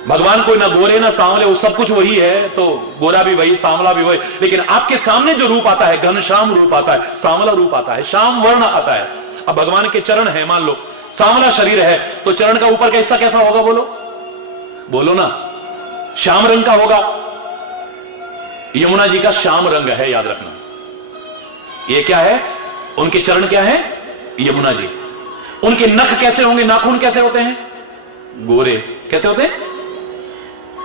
भगवान कोई ना गोरे ना सांवले, वो सब कुछ वही है, तो गोरा भी वही सांवला भी वही, लेकिन आपके सामने जो रूप आता है घनश्याम रूप आता है, सांवला रूप आता है, श्याम वर्ण आता है। अब भगवान के चरण है, मान लो सांवला शरीर है, तो चरण का ऊपर का हिस्सा कैसा होगा? बोलो बोलो ना, श्याम रंग का होगा। यमुना जी का श्याम रंग है, याद रखना। ये क्या है? उनके चरण क्या है? यमुना जी। उनके नख कैसे होंगे, नाखून कैसे होते हैं? गोरे। कैसे होते हैं?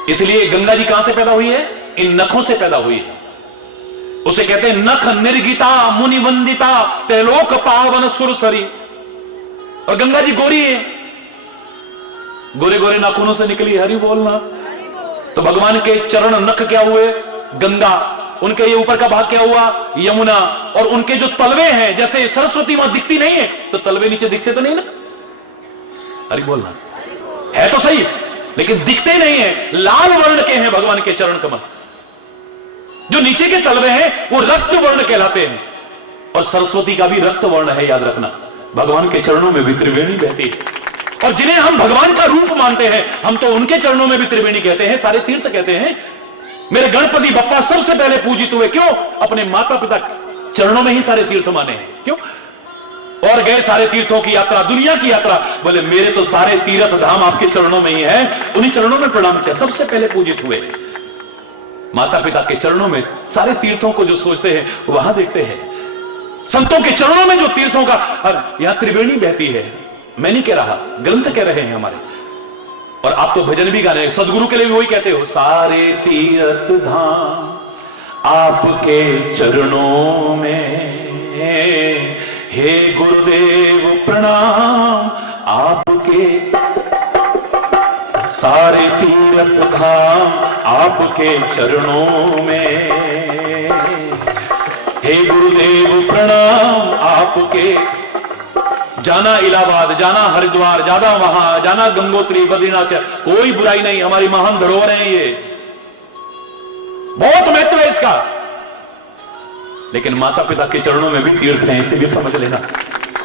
इसलिए गंगा जी कहां से पैदा हुई है? इन नखों से पैदा हुई है। उसे कहते हैं नख निर्गिता मुनि वंदिता तैलोक पावन सुरसरी। और गंगा जी गोरी है, गोरे गोरे नाखूनों से निकली। हरि बोलना। तो भगवान के चरण नख क्या हुए? गंगा। उनके ये ऊपर का भाग क्या हुआ, यमुना, और उनके जो तलवे हैं, जैसे सरस्वती वहां दिखती नहीं है तो तलवे नीचे दिखते तो नहीं ना, अरे बोलना है तो सही, लेकिन दिखते नहीं है, लाल वर्ण के हैं भगवान के चरण कमल। जो नीचे के तलवे हैं वो रक्त वर्ण कहलाते हैं, और सरस्वती का भी रक्त वर्ण है, याद रखना। भगवान के चरणों में भी त्रिवेणी बहती है, और जिन्हें हम भगवान का रूप मानते हैं हम तो उनके चरणों में भी त्रिवेणी कहते हैं, सारे तीर्थ कहते हैं। मेरे गणपति बप्पा सबसे पहले पूजित हुए, क्यों? अपने माता पिता चरणों में ही सारे तीर्थ माने हैं, क्यों? और गए सारे तीर्थों की यात्रा, दुनिया की यात्रा, बोले मेरे तो सारे तीर्थ धाम आपके चरणों में ही हैं, उन्हीं चरणों में प्रणाम किया, सबसे पहले पूजित हुए। माता पिता के चरणों में सारे तीर्थों को जो सोचते हैं वहां देखते हैं, संतों के चरणों में जो तीर्थों का, यहां त्रिवेणी बहती है, मैं नहीं कह रहा, ग्रंथ कह रहे हैं हमारे। और आप तो भजन भी गा रहे हैं, सदगुरु के लिए भी वही कहते हो, सारे तीर्थ धाम आपके चरणों में, हे गुरुदेव प्रणाम आपके, सारे तीर्थ धाम आपके चरणों में, हे गुरुदेव प्रणाम आपके। जाना इलाहाबाद, जाना हरिद्वार, जाना वहां, जाना गंगोत्री, बद्रीनाथ, कोई बुराई नहीं, हमारी महान धरोहर है ये, बहुत महत्व है इसका। लेकिन माता पिता के चरणों में भी तीर्थ है, इसे भी समझ लेना।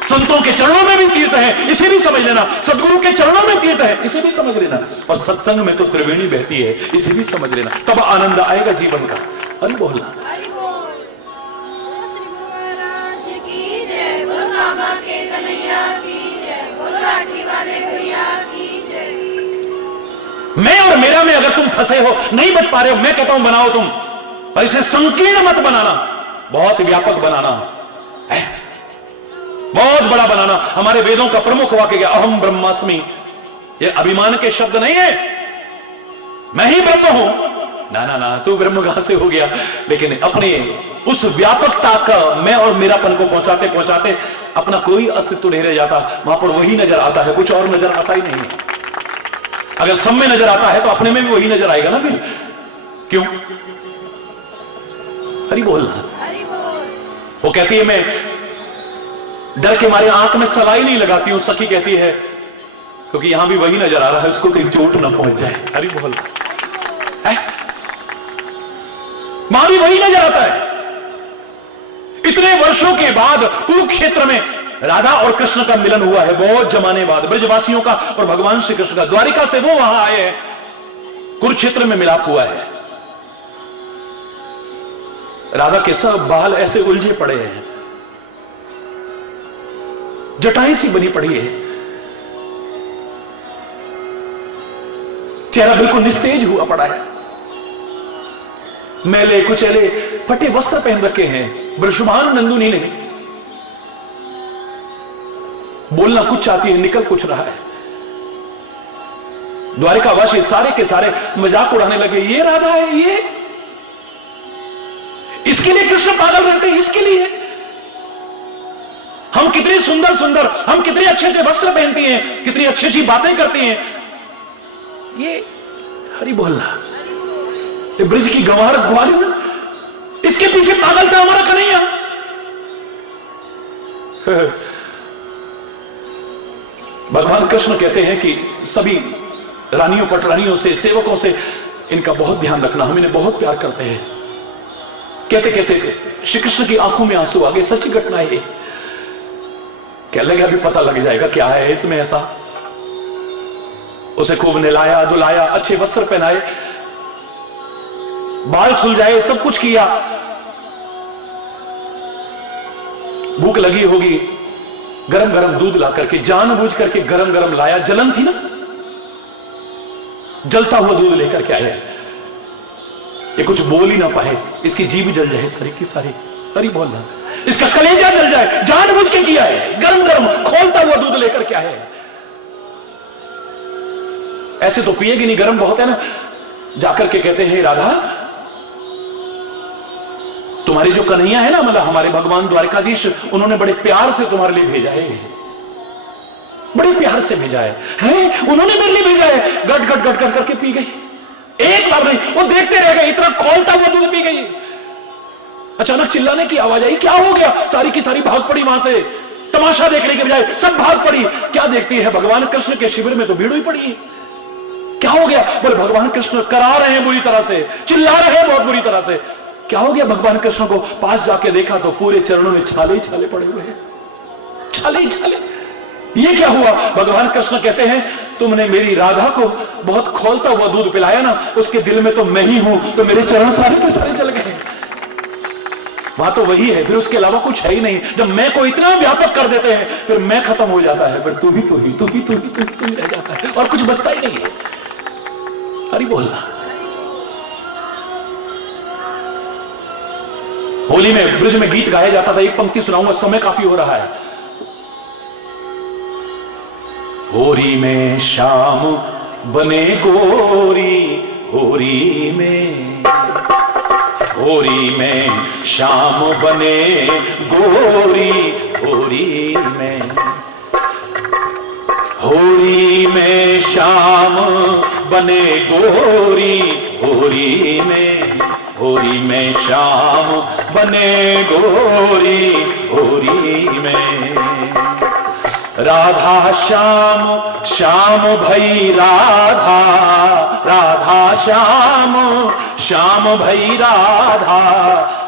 संतों के चरणों में भी तीर्थ है, इसे भी समझ लेना। सदगुरु के चरणों में तीर्थ है, इसे भी समझ लेना। और सत्संग में तो त्रिवेणी बहती है, इसे भी समझ लेना, तब आनंद आएगा जीवन का। हरि बोलना। मैं और मेरा में अगर तुम फंसे हो, नहीं बच पा रहे हो, मैं कहता हूं बनाओ तुम, और इसे संकीर्ण मत बनाना, बहुत व्यापक बनाना है, बहुत बड़ा बनाना। हमारे वेदों का प्रमुख वाक्य क्या, अहम ब्रह्मास्मि, ये अभिमान के शब्द नहीं है, मैं ही ब्रह्म हूं, ना ना ना, तू ब्रह्म कहां से हो गया। लेकिन अपने उस व्यापकता का मैं और मेरापन को पहुंचाते पहुंचाते अपना कोई अस्तित्व नहीं रह जाता, वहां पर वही नजर आता है, कुछ और नजर आता ही नहीं है। अगर सब में नजर आता है तो अपने में भी वही नजर आएगा ना फिर, क्यों? हरि बोलना। वो कहती है मैं डर के मारे आंख में सलाई नहीं लगाती हूं, सखी कहती है, क्योंकि यहां भी वही नजर आ रहा है, उसको कहीं चोट ना पहुंच जाए। हरि बोलना है, वहां भी वही नजर आता है। इतने वर्षों के बाद कुरुक्षेत्र में राधा और कृष्ण का मिलन हुआ है, बहुत जमाने बाद, ब्रजवासियों का और भगवान श्री कृष्ण का। द्वारिका से वो वहां आए हैं, कुरुक्षेत्र में मिलाप हुआ है। राधा के सब बाल ऐसे उलझे पड़े हैं, जटाएं सी बनी पड़ी है, चेहरा बिल्कुल निस्तेज हुआ पड़ा है, मैले कुचैले फटे वस्त्र पहन रखे हैं। वृषभानु नंदुनी ने बोलना कुछ चाहती है, निकल कुछ रहा है। द्वारिकावासी सारे के सारे मजाक उड़ाने लगे, ये राधा है, ये इसके लिए कृष्ण पागल रहते हैं, इसके लिए हम कितनी सुंदर सुंदर, हम कितने अच्छे अच्छे वस्त्र पहनती हैं, कितनी अच्छी अच्छी बातें करती हैं, ये हरि बोलना, ये ब्रिज की गंवार ग्वालिन, इसके पीछे पागल था हमारा कन्हैया। भगवान कृष्ण कहते हैं कि सभी रानियों पटरानियों से, सेवकों से इनका बहुत ध्यान रखना, हम इन्हें बहुत प्यार करते हैं। कहते कहते श्री कृष्ण की आंखों में आंसू आ गए, सच्ची घटना है ये। कह लगे अभी पता लग जाएगा क्या है इसमें ऐसा। उसे खूब नहलाया धुलाया, अच्छे वस्त्र पहनाए, बाल सुलझाए, सब कुछ किया। भूख लगी होगी, गरम गरम दूध ला करके, जानबूझ करके गरम गरम लाया, जलन थी ना, जलता हुआ दूध लेकर के आया। ये कुछ बोल ही ना पाए, इसकी जीभ जल जाए सारी की सारी, अरे बोलना, इसका कलेजा जल जाए, जानबूझ के किया है, गरम गरम खोलता हुआ दूध लेकर के आया है। ऐसे तो पिएगी नहीं, गरम बहुत है ना। जाकर के कहते हैं राधा, तुम्हारे जो कन्हैया है ना, मतलब हमारे भगवान द्वारिकाधीश, उन्होंने बड़े प्यार से तुम्हारे लिए भेजा है, बड़े प्यार से भेजा है, उन्होंने मेरे लिए भेजा है। गट गट गट गट करके पी गई, एक बार नहीं, वो देखते रह गए, इतना खोलता हुआ दूध पी गई। अचानक चिल्लाने की आवाज आई, क्या हो गया? सारी की सारी भाग पड़ी वहां से, तमाशा देखने के बजाय सब भाग पड़ी। क्या देखती है? भगवान कृष्ण के शिविर में तो भीड़ हुई पड़ी है। क्या हो गया? बोले भगवान कृष्ण करा रहे हैं बुरी तरह से, चिल्ला रहे हैं बहुत बुरी तरह से। क्या हो गया? भगवान कृष्ण को पास जाके देखा तो पूरे चरणों में छाले ही छाले पड़े हुए हैं, छाले ही छाले। ये क्या हुआ? भगवान कृष्ण कहते हैं, तुमने मेरी राधा को बहुत खोलता हुआ दूध पिलाया ना, उसके दिल में तो मैं ही हूं, तो मेरे चरण सारे के सारे जल गए। वहां तो वही है, फिर उसके अलावा कुछ है ही नहीं। जब मैं को इतना व्यापक कर देते हैं, फिर मैं खत्म हो जाता है, फिर तू ही तू ही तू ही तू ही तू ही तू ही रह जाता है और कुछ बचता ही नहीं है। हरि बोलना। होली में ब्रिज में गीत गाया जाता था, एक पंक्ति सुनाऊंगा, समय काफी हो रहा है। होरी में शाम बने गोरी, होरी में, होरी में शाम बने गोरी, होरी में, होरी में शाम बने गोरी, होरी में, होरी में शाम बने गोरी, होरी में। राधा श्याम श्याम भई राधा, राधा श्याम श्याम भई राधा,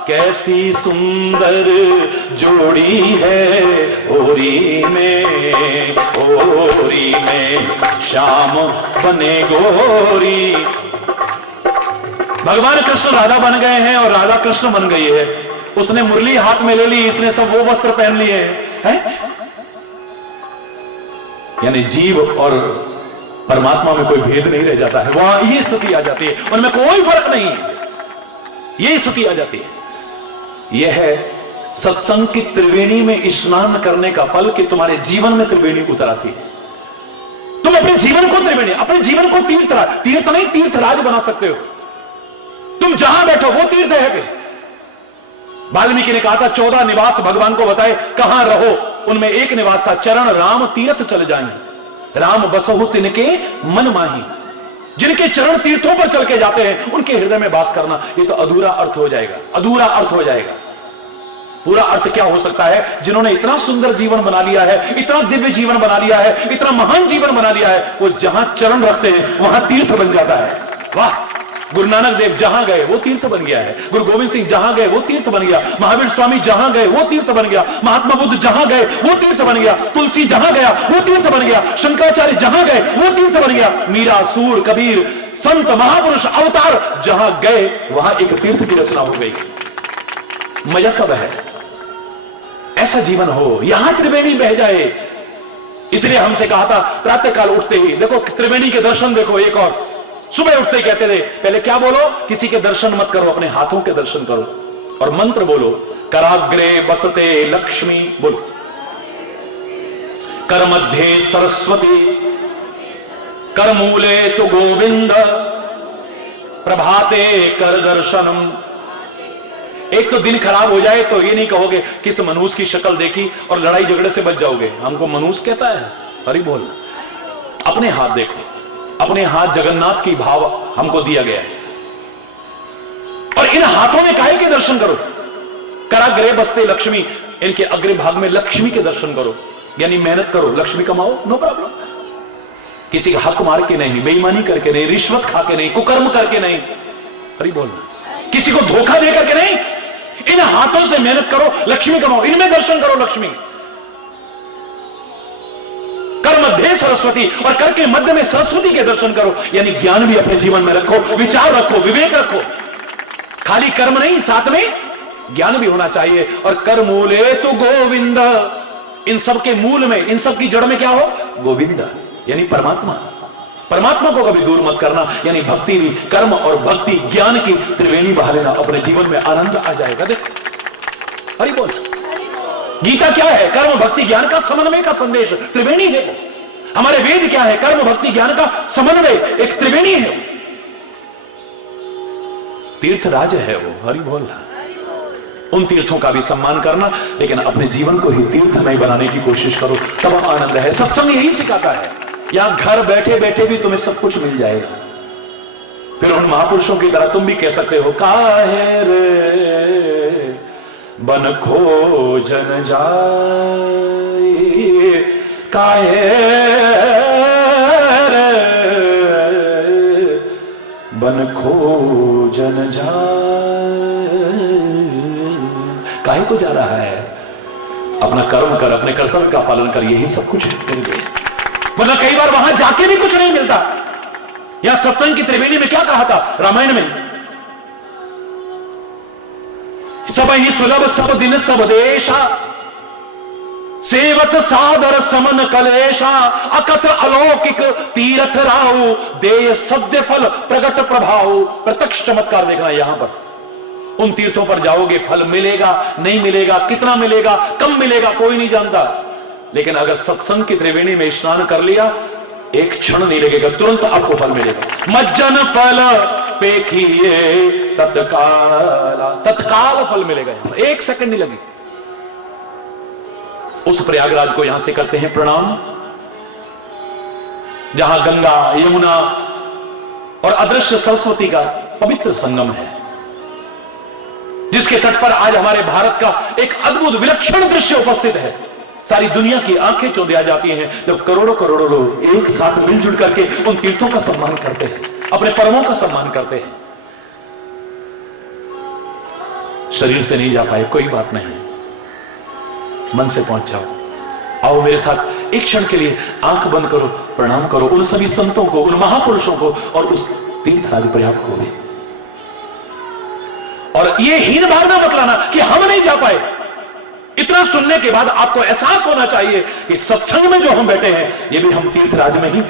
कैसी सुंदर जोड़ी है होरी में, होरी में श्याम बने गोरी। भगवान कृष्ण राधा बन गए हैं और राधा कृष्ण बन गई है। उसने मुरली हाथ में ले ली, इसने सब वो वस्त्र पहन लिए हैं। यानी जीव और परमात्मा में कोई भेद नहीं रह जाता है, वहां ये स्थिति आ जाती है, उनमें कोई फर्क नहीं है, ये स्थिति आ जाती है। यह है सत्संग की त्रिवेणी में स्नान करने का फल कि तुम्हारे जीवन में त्रिवेणी उतर आती है। तुम अपने जीवन को त्रिवेणी, अपने जीवन को तीर्थ नहीं तीर्थराज बना सकते हो। तुम जहां बैठो वो तीर्थ है। फिर वाल्मीकि ने कहा था 14 निवास भगवान को बताए, कहां रहो। उनमें एक निवास था, चरण राम तीर्थ चल जाएं, राम बसहु तिनके मन माही। जिनके चरण तीर्थों पर चल के जाते हैं उनके हृदय में वास करना, ये तो अधूरा अर्थ हो जाएगा, अधूरा अर्थ हो जाएगा। पूरा अर्थ क्या हो सकता है? जिन्होंने इतना सुंदर जीवन बना लिया है, इतना दिव्य जीवन बना लिया है, इतना महान जीवन बना लिया है, वो जहां चरण रखते हैं वहां तीर्थ बन जाता है। वाह! गुरु नानक देव जहां गए वो तीर्थ बन गया है, गुरु गोविंद सिंह जहां गए वो तीर्थ बन गया, महावीर स्वामी जहां गए वो तीर्थ बन गया, महात्मा बुद्ध जहां गए वो तीर्थ बन गया, तुलसी जहां गया वो तीर्थ बन गया, शंकराचार्य जहां गए वो तीर्थ बन गया, मीरा, सूर, कबीर, संत, महापुरुष, अवतार जहां गए वहां एक तीर्थ की रचना हो गई। मजा कब है? ऐसा जीवन हो, यहां त्रिवेणी बह जाए। इसलिए हमसे कहा था प्रातः काल उठते ही देखो त्रिवेणी के दर्शन देखो। एक और सुबह उठते ही कहते थे पहले क्या बोलो? किसी के दर्शन मत करो, अपने हाथों के दर्शन करो और मंत्र बोलो, कराग्रे बसते लक्ष्मी, बोलो, कर मध्य सरस्वती, कर मूले तु गोविंद, प्रभाते कर दर्शनम। एक तो दिन खराब हो जाए तो ये नहीं कहोगे किस मनूस की शक्ल देखी और लड़ाई झगड़े से बच जाओगे। हमको मनूस कहता है? हरि बोल। अपने हाथ देखो, अपने हाथ जगन्नाथ की भाव हमको दिया गया है और इन हाथों में काहे के दर्शन करो। कराग्रे बसते लक्ष्मी, इनके अग्रिम भाग में लक्ष्मी के दर्शन करो, यानी मेहनत करो, लक्ष्मी कमाओ, नो प्रॉब्लम। किसी का हक मार के नहीं, बेईमानी करके नहीं, रिश्वत खा के नहीं, कुकर्म करके नहीं, हरि बोलना, किसी को धोखा दे करके नहीं। इन हाथों से मेहनत करो, लक्ष्मी कमाओ, इनमें दर्शन करो लक्ष्मी। कर मध्य सरस्वती, और कर के मध्य में सरस्वती के दर्शन करो, यानी ज्ञान भी अपने जीवन में रखो, विचार रखो, विवेक रखो। खाली कर्म नहीं, साथ में ज्ञान भी होना चाहिए। और कर मूले तो गोविंद, इन सब के मूल में, इन सब की जड़ में क्या हो? गोविंद, यानी परमात्मा। परमात्मा को कभी दूर मत करना, यानी भक्ति भी, कर्म और भक्ति ज्ञान की त्रिवेणी बहा लेना, अपने जीवन में आनंद आ जाएगा। देखो, हरि बोल। गीता क्या है? कर्म भक्ति ज्ञान का समन्वय का संदेश, त्रिवेणी है वो। हमारे वेद क्या है? कर्म भक्ति ज्ञान का समन्वय, एक त्रिवेणी है। तीर्थराज है वो, हरि बोल। उन तीर्थों का भी सम्मान करना, लेकिन अपने जीवन को ही तीर्थमय बनाने की कोशिश करो, तब आनंद है। सत्संग यही सिखाता है। यहां घर बैठे बैठे भी तुम्हें सब कुछ मिल जाएगा। फिर उन महापुरुषों की तरह तुम भी कह सकते हो, काहे रे बन खोजन जाए काहे रे, बन खोजन जाए। काहे को जा रहा है? अपना कर्म कर, अपने कर्तव्य का पालन कर, यही सब कुछ मिलेंगे। वरना कई बार वहां जाके भी कुछ नहीं मिलता। यहां सत्संग की त्रिवेणी में क्या कहा था रामायण में? सब ही सुलभ सब दिन सब देशा, सेवत सादर समन कलेशा, अकथ अलौकिक तीर्थ राहु, देय सद्य फल प्रगट प्रभाव। प्रत्यक्ष चमत्कार देखना यहां पर। उन तीर्थों पर जाओगे, फल मिलेगा नहीं मिलेगा, कितना मिलेगा कम मिलेगा कोई नहीं जानता, लेकिन अगर सत्संग की त्रिवेणी में स्नान कर लिया, एक क्षण नहीं लगेगा, तुरंत आपको फल मिलेगा। मज्जन फल पेखिए तत्काल फल मिलेगा, यहां एक सेकंड नहीं लगी। उस प्रयागराज को यहां से करते हैं प्रणाम, जहां गंगा यमुना और अदृश्य सरस्वती का पवित्र संगम है, जिसके तट पर आज हमारे भारत का एक अद्भुत विलक्षण दृश्य उपस्थित है। सारी दुनिया की आंखें चौंधिया जाती हैं जब करोड़ों करोड़ों लोग एक साथ मिलजुल करके उन तीर्थों का सम्मान करते हैं, अपने पर्वों का सम्मान करते हैं। शरीर से नहीं जा पाए कोई बात नहीं, मन से पहुंच जाओ। आओ मेरे साथ एक क्षण के लिए आंख बंद करो, प्रणाम करो उन सभी संतों को, उन महापुरुषों को और उस तीर्थराज प्रयाग को भी। और ये हीन भावना मत लाना कि हम नहीं जा पाए। इतना सुनने के बाद आपको एहसास होना चाहिए कि सत्संग में जो हम बैठे हैं, ये भी हम तीर्थराज में ही।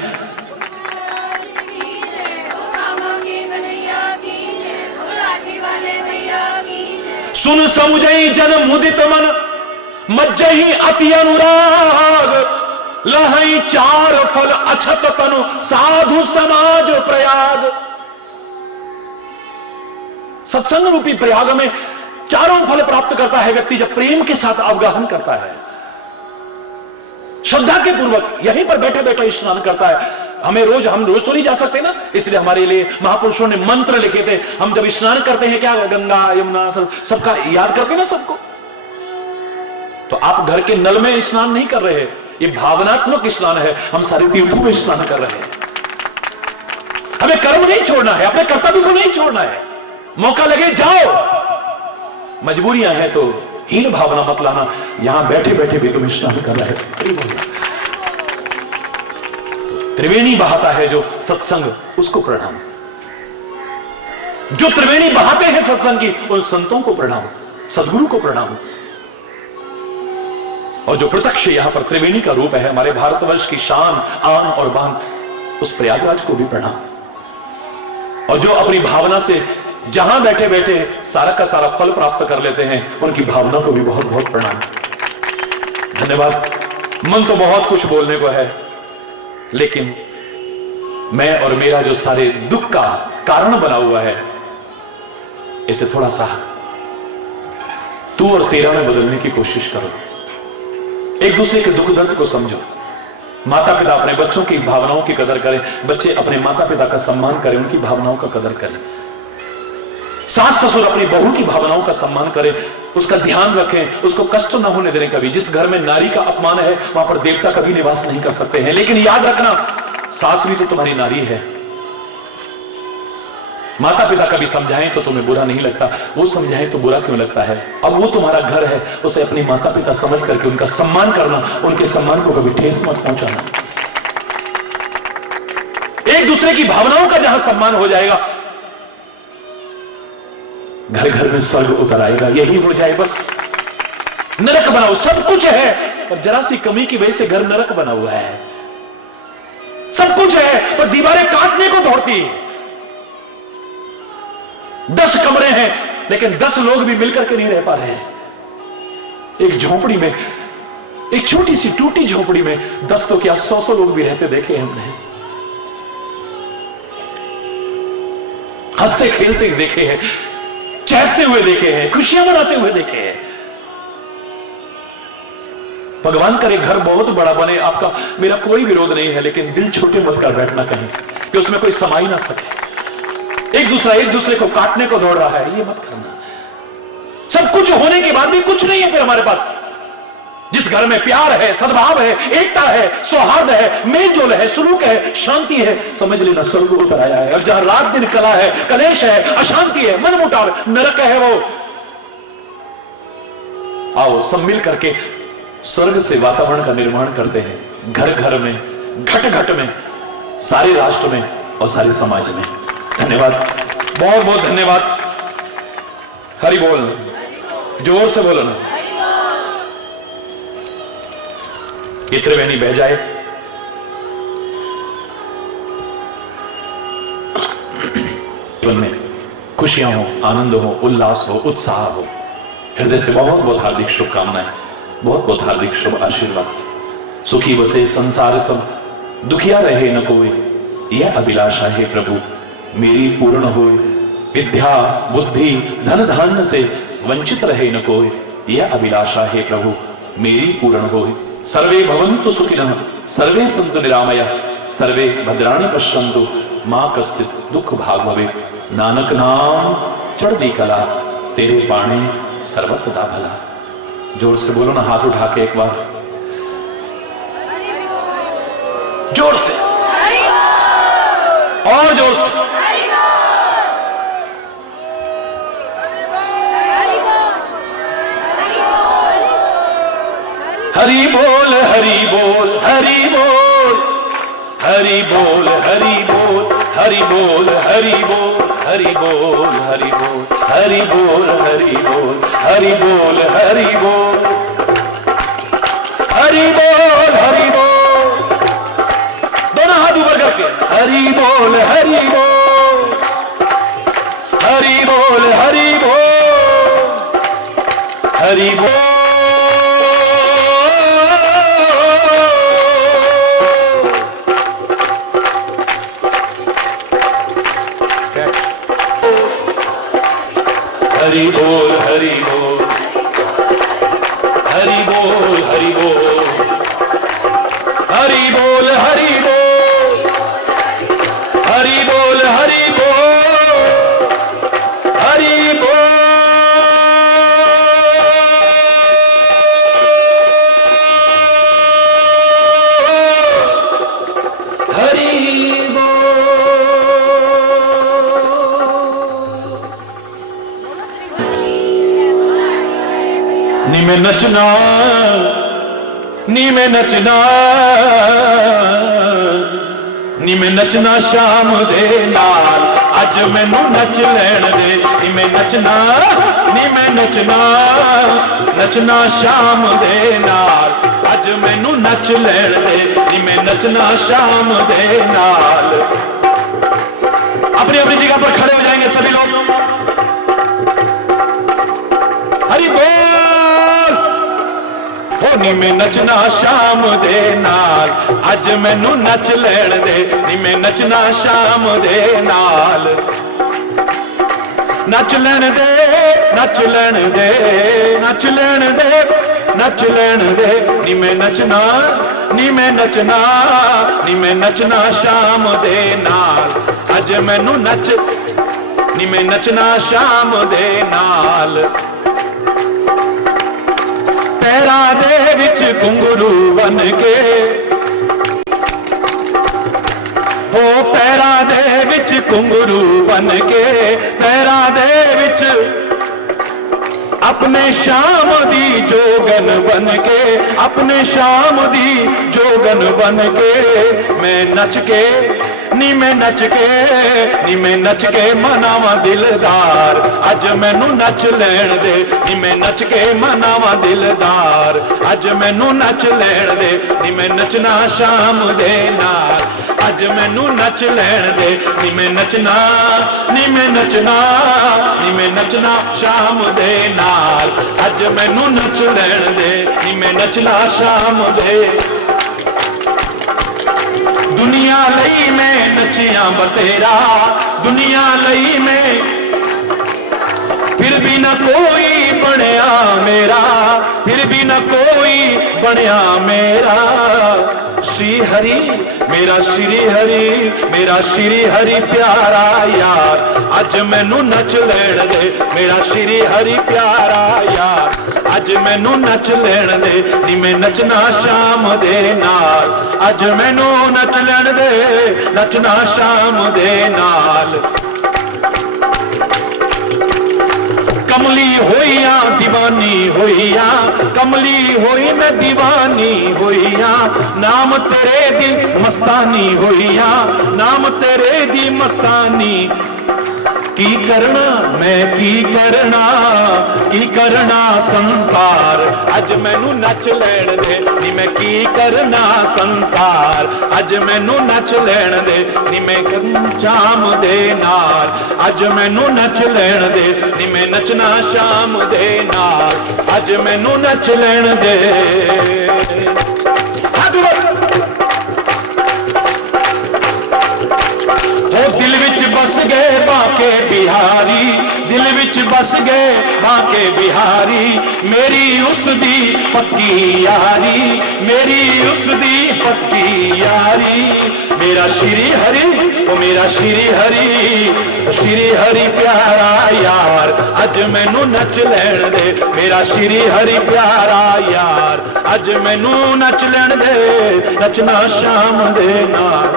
सुन समुझई जन मुदित मन, मज्जहि अति अनुराग, लहई चार फल अछत तनु, साधु समाज प्रयाग। सत्संग रूपी प्रयाग में चारों फल प्राप्त करता है व्यक्ति जब प्रेम के साथ अवगाहन करता है, श्रद्धा के पूर्वक यहीं पर बैठे बैठे स्नान करता है। हम रोज तो नहीं जा सकते ना, इसलिए हमारे लिए महापुरुषों ने मंत्र लिखे थे। हम जब स्नान करते हैं क्या गंगा यमुना सबका याद करते ना सबको। तो आप घर के नल में स्नान नहीं कर रहे हैं, ये भावनात्मक स्नान है। हम सारे तीर्थों में स्नान कर रहे हैं। हमें कर्म नहीं छोड़ना है, अपने कर्तव्य को नहीं छोड़ना है। मौका लगे जाओ, मजबूरियां हैं तो हीन भावना मत लाना। यहां बैठे बैठे भी तुम स्नान कर रहे हो। त्रिवेणी बहाता है जो सत्संग, उसको प्रणाम। जो त्रिवेणी बहाते हैं सत्संग की, उन संतों को प्रणाम, सदगुरु को प्रणाम। और जो प्रत्यक्ष यहां पर त्रिवेणी का रूप है, हमारे भारतवर्ष की शान आन और बान, उस प्रयागराज को भी प्रणाम। और जो अपनी भावना से जहां बैठे बैठे सारा का सारा फल प्राप्त कर लेते हैं, उनकी भावना को भी बहुत बहुत प्रणाम। धन्यवाद। मन तो बहुत कुछ बोलने को है, लेकिन मैं और मेरा जो सारे दुख का कारण बना हुआ है, इसे थोड़ा सा तू और तेरा में बदलने की कोशिश करो। एक दूसरे के दुख दर्द को समझो। माता पिता अपने बच्चों की भावनाओं की कदर करें, बच्चे अपने माता पिता का सम्मान करें, उनकी भावनाओं का कदर करें। सास ससुर अपनी बहू की भावनाओं का सम्मान करें, उसका ध्यान रखें, उसको कष्ट न होने देने। कभी जिस घर में नारी का अपमान है, वहां पर देवता कभी निवास नहीं कर सकते हैं। लेकिन याद रखना, सास भी तो तुम्हारी नारी है। माता पिता कभी समझाएं तो तुम्हें बुरा नहीं लगता, वो समझाएं तो बुरा क्यों लगता है? अब वो तुम्हारा घर है, उसे अपनी माता पिता समझ करके उनका सम्मान करना, उनके सम्मान को कभी ठेस मत पहुंचाना। एक दूसरे की भावनाओं का जहां सम्मान हो जाएगा, घर घर में स्वर्ग उतर आएगा। यही हो जाए बस। नरक बनाओ, सब कुछ है, पर जरा सी कमी की वजह से घर नरक बना हुआ है। सब कुछ है, पर दीवारें काटने को दौड़ती है। 10 कमरे हैं, लेकिन 10 लोग भी मिलकर के नहीं रह पा रहे हैं। एक झोपड़ी में, एक छोटी सी टूटी झोपड़ी में 10 तो क्या 100 लोग भी रहते देखे हमने। हंसते खेलते देखे हैं, चहकते हुए देखे हैं, खुशियां मनाते हुए देखे हैं। भगवान करे घर बहुत बड़ा बने, आपका मेरा कोई विरोध नहीं है, लेकिन दिल छोटे मत कर बैठना कहीं कि उसमें कोई समा ही ना सके। एक दूसरे को काटने को दौड़ रहा है, ये मत करना। सब कुछ होने के बाद भी कुछ नहीं है फिर हमारे पास। जिस घर में प्यार है, सद्भाव है, एकता है, सौहार्द है, मेलजोल है, सुलूक है, शांति है, समझ लेना स्वर्ग उतर आया है। और जहां रात दिन कला है, कलेश है, अशांति है, मनमुटाव, नरक है वो। आओ सब मिल करके स्वर्ग से वातावरण का निर्माण करते हैं, घर घर में, घट घट में, सारे राष्ट्र में और सारे समाज में। धन्यवाद, बहुत बहुत धन्यवाद। हरि बोल, जोर से बोलो ना। ये त्रिवेणी बह जाए। जीवन में खुशियां हो, आनंद हो, उल्लास हो, उत्साह हो। हृदय से बहुत बहुत हार्दिक शुभकामनाएं, बहुत बहुत हार्दिक शुभ आशीर्वाद। सुखी बसे संसार सब, दुखिया रहे न कोई, यह अभिलाषा है प्रभु मेरी पूर्ण होए। विद्या बुद्धि धन धान्य से वंचित रहे न कोई, यह अभिलाषा है प्रभु मेरी पूर्ण होए। सर्वे भवन्तु सुखिनः, सर्वे सन्तु निरामयः, सर्वे भद्राणि पश्यन्तु, मां कश्चित् दुख भाग भवे। नानक नाम चढ़दी कला, तेरे पाणे सर्वतदा भला। जोर से बोलो ना, हाथ उठा के एक बार जोर से, और जोर से। हरि बोल, हरि बोल, हरि बोल, हरि बोल, हरि बोल, हरि बोल, हरि बोल, हरि बोल, हरि बोल, हरि बोल, हरि बोल, हरि बोल, हरि बोल, हरि बोल, हरि बोल। दोनों हाथ ऊपर करके हरि बोल, हरि बोल, हरि बोल, हरि बोल, हरि बोल। हरि बोल, हरि बोल, हरि बोल, हरि बोल, हरि बोल, हरि बोल, हरि बोल, हरि बोल, हरि बोल, हरि बोल। नी में नचना, नी में नचना, नी में नचना शाम दे नाल, अज मैनू नच लैण दे। नी में नचना, नी में नचना, नचना शाम दे नाल, अज मैनू नच लैण दे। नी में नचना शाम दे नाल। अपनी अपनी जगह पर खड़े हो जाएंगे सभी लोग। हरि बोल। नी में नचना शाम दे नाल, अज मैनू नच लैण दे। नी में नचना शाम दे नाल, नच लैण दे, नच लैण दे, नच लैण दे, नच लैण दे। नी में नचना, नी में नचना, नी में नचना शाम दे नाल, अज मैनू नच, नी में नचना शाम दे नाल। पैरां दे विच घुंघरू बन के, हो पैरां दे विच घुंघरू बन के, पैरां दे विच अपने शाम दी जोगन बन के, अपने शाम दी जोगन बन के, मैं नच के, नी मैं नच के, नी मैं नच के मनावा दिलदार, अज मैनू नच लैण दे। नी मैं नच के मनावा दिलदार, अज मैनू नच लैण दे। नी मैं नचना शाम दे नाल, अज मैनू नच लैण दे। नी मैं नचना, नी मैं नचना, नी मैं नचना शाम दे नाल, अज मैनू नच लैण दे। नी मैं नचना शाम दे। दुनिया लई मैं नचिया बतेरा, दुनिया लई मैं, फिर भी न कोई बनया मेरा, फिर भी न कोई बनया मेरा। श्री हरि, मेरा श्री हरि, मेरा श्री हरि प्यारा यार, अज मैनू नच लेण दे, मेरा श्री हरि प्यारा यार, अज मैनू नच लेण दे, नी मैं नचना शाम दे नाल, अज मैनू नच लेण दे, नचना शाम दे नाल। कमली होइया दीवानी होइया, कमली होई मैं दीवानी होइया, नाम तेरे दी मस्तानी होइया, नाम तेरे दी मस्तानी। की करना मैं की करना संसार, अज मैनू नच लेण दे, नी मैं की करना संसार, अज मैनू नच लेण दे, नी मैं शाम दे नाल, अज मैनू नच लेण दे, नी मैं नचना शाम दे नाल, अज मैनू नच लेण दे। दिल विच बस गए बाके बिहारी, दिल विच बस गए बाके बिहारी, मेरी उसदी पक्की यारी, मेरी उसदी पक्की यारी। मेरा श्री हरि, ओ मेरा श्री हरि, श्री हरि प्यारा यार, अज मैनू नच लेण दे, मेरा श्री हरि प्यारा यार, अज मैनू नच लेण दे, नचना शाम दे नाल,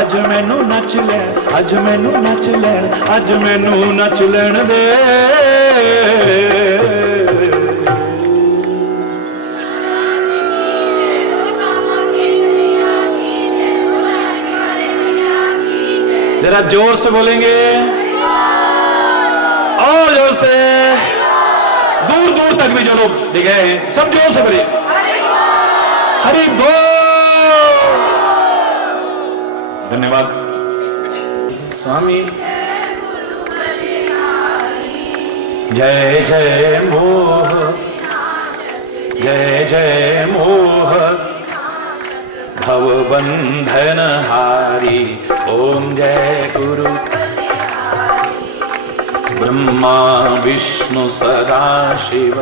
अज मैनू नच लेण, अज मैनू नच लेण, अज मैनू नच लेण दे। जरा जोर से बोलेंगे, और जोर से, दूर दूर तक भी जो लोग दिखे हैं सब जोर से बोले हरि बोल। धन्यवाद स्वामी। जय जय मोह, जय जय मोह भव बंधन हारी, ओम जय गुरु ब्रह्मा विष्णु सदा शिव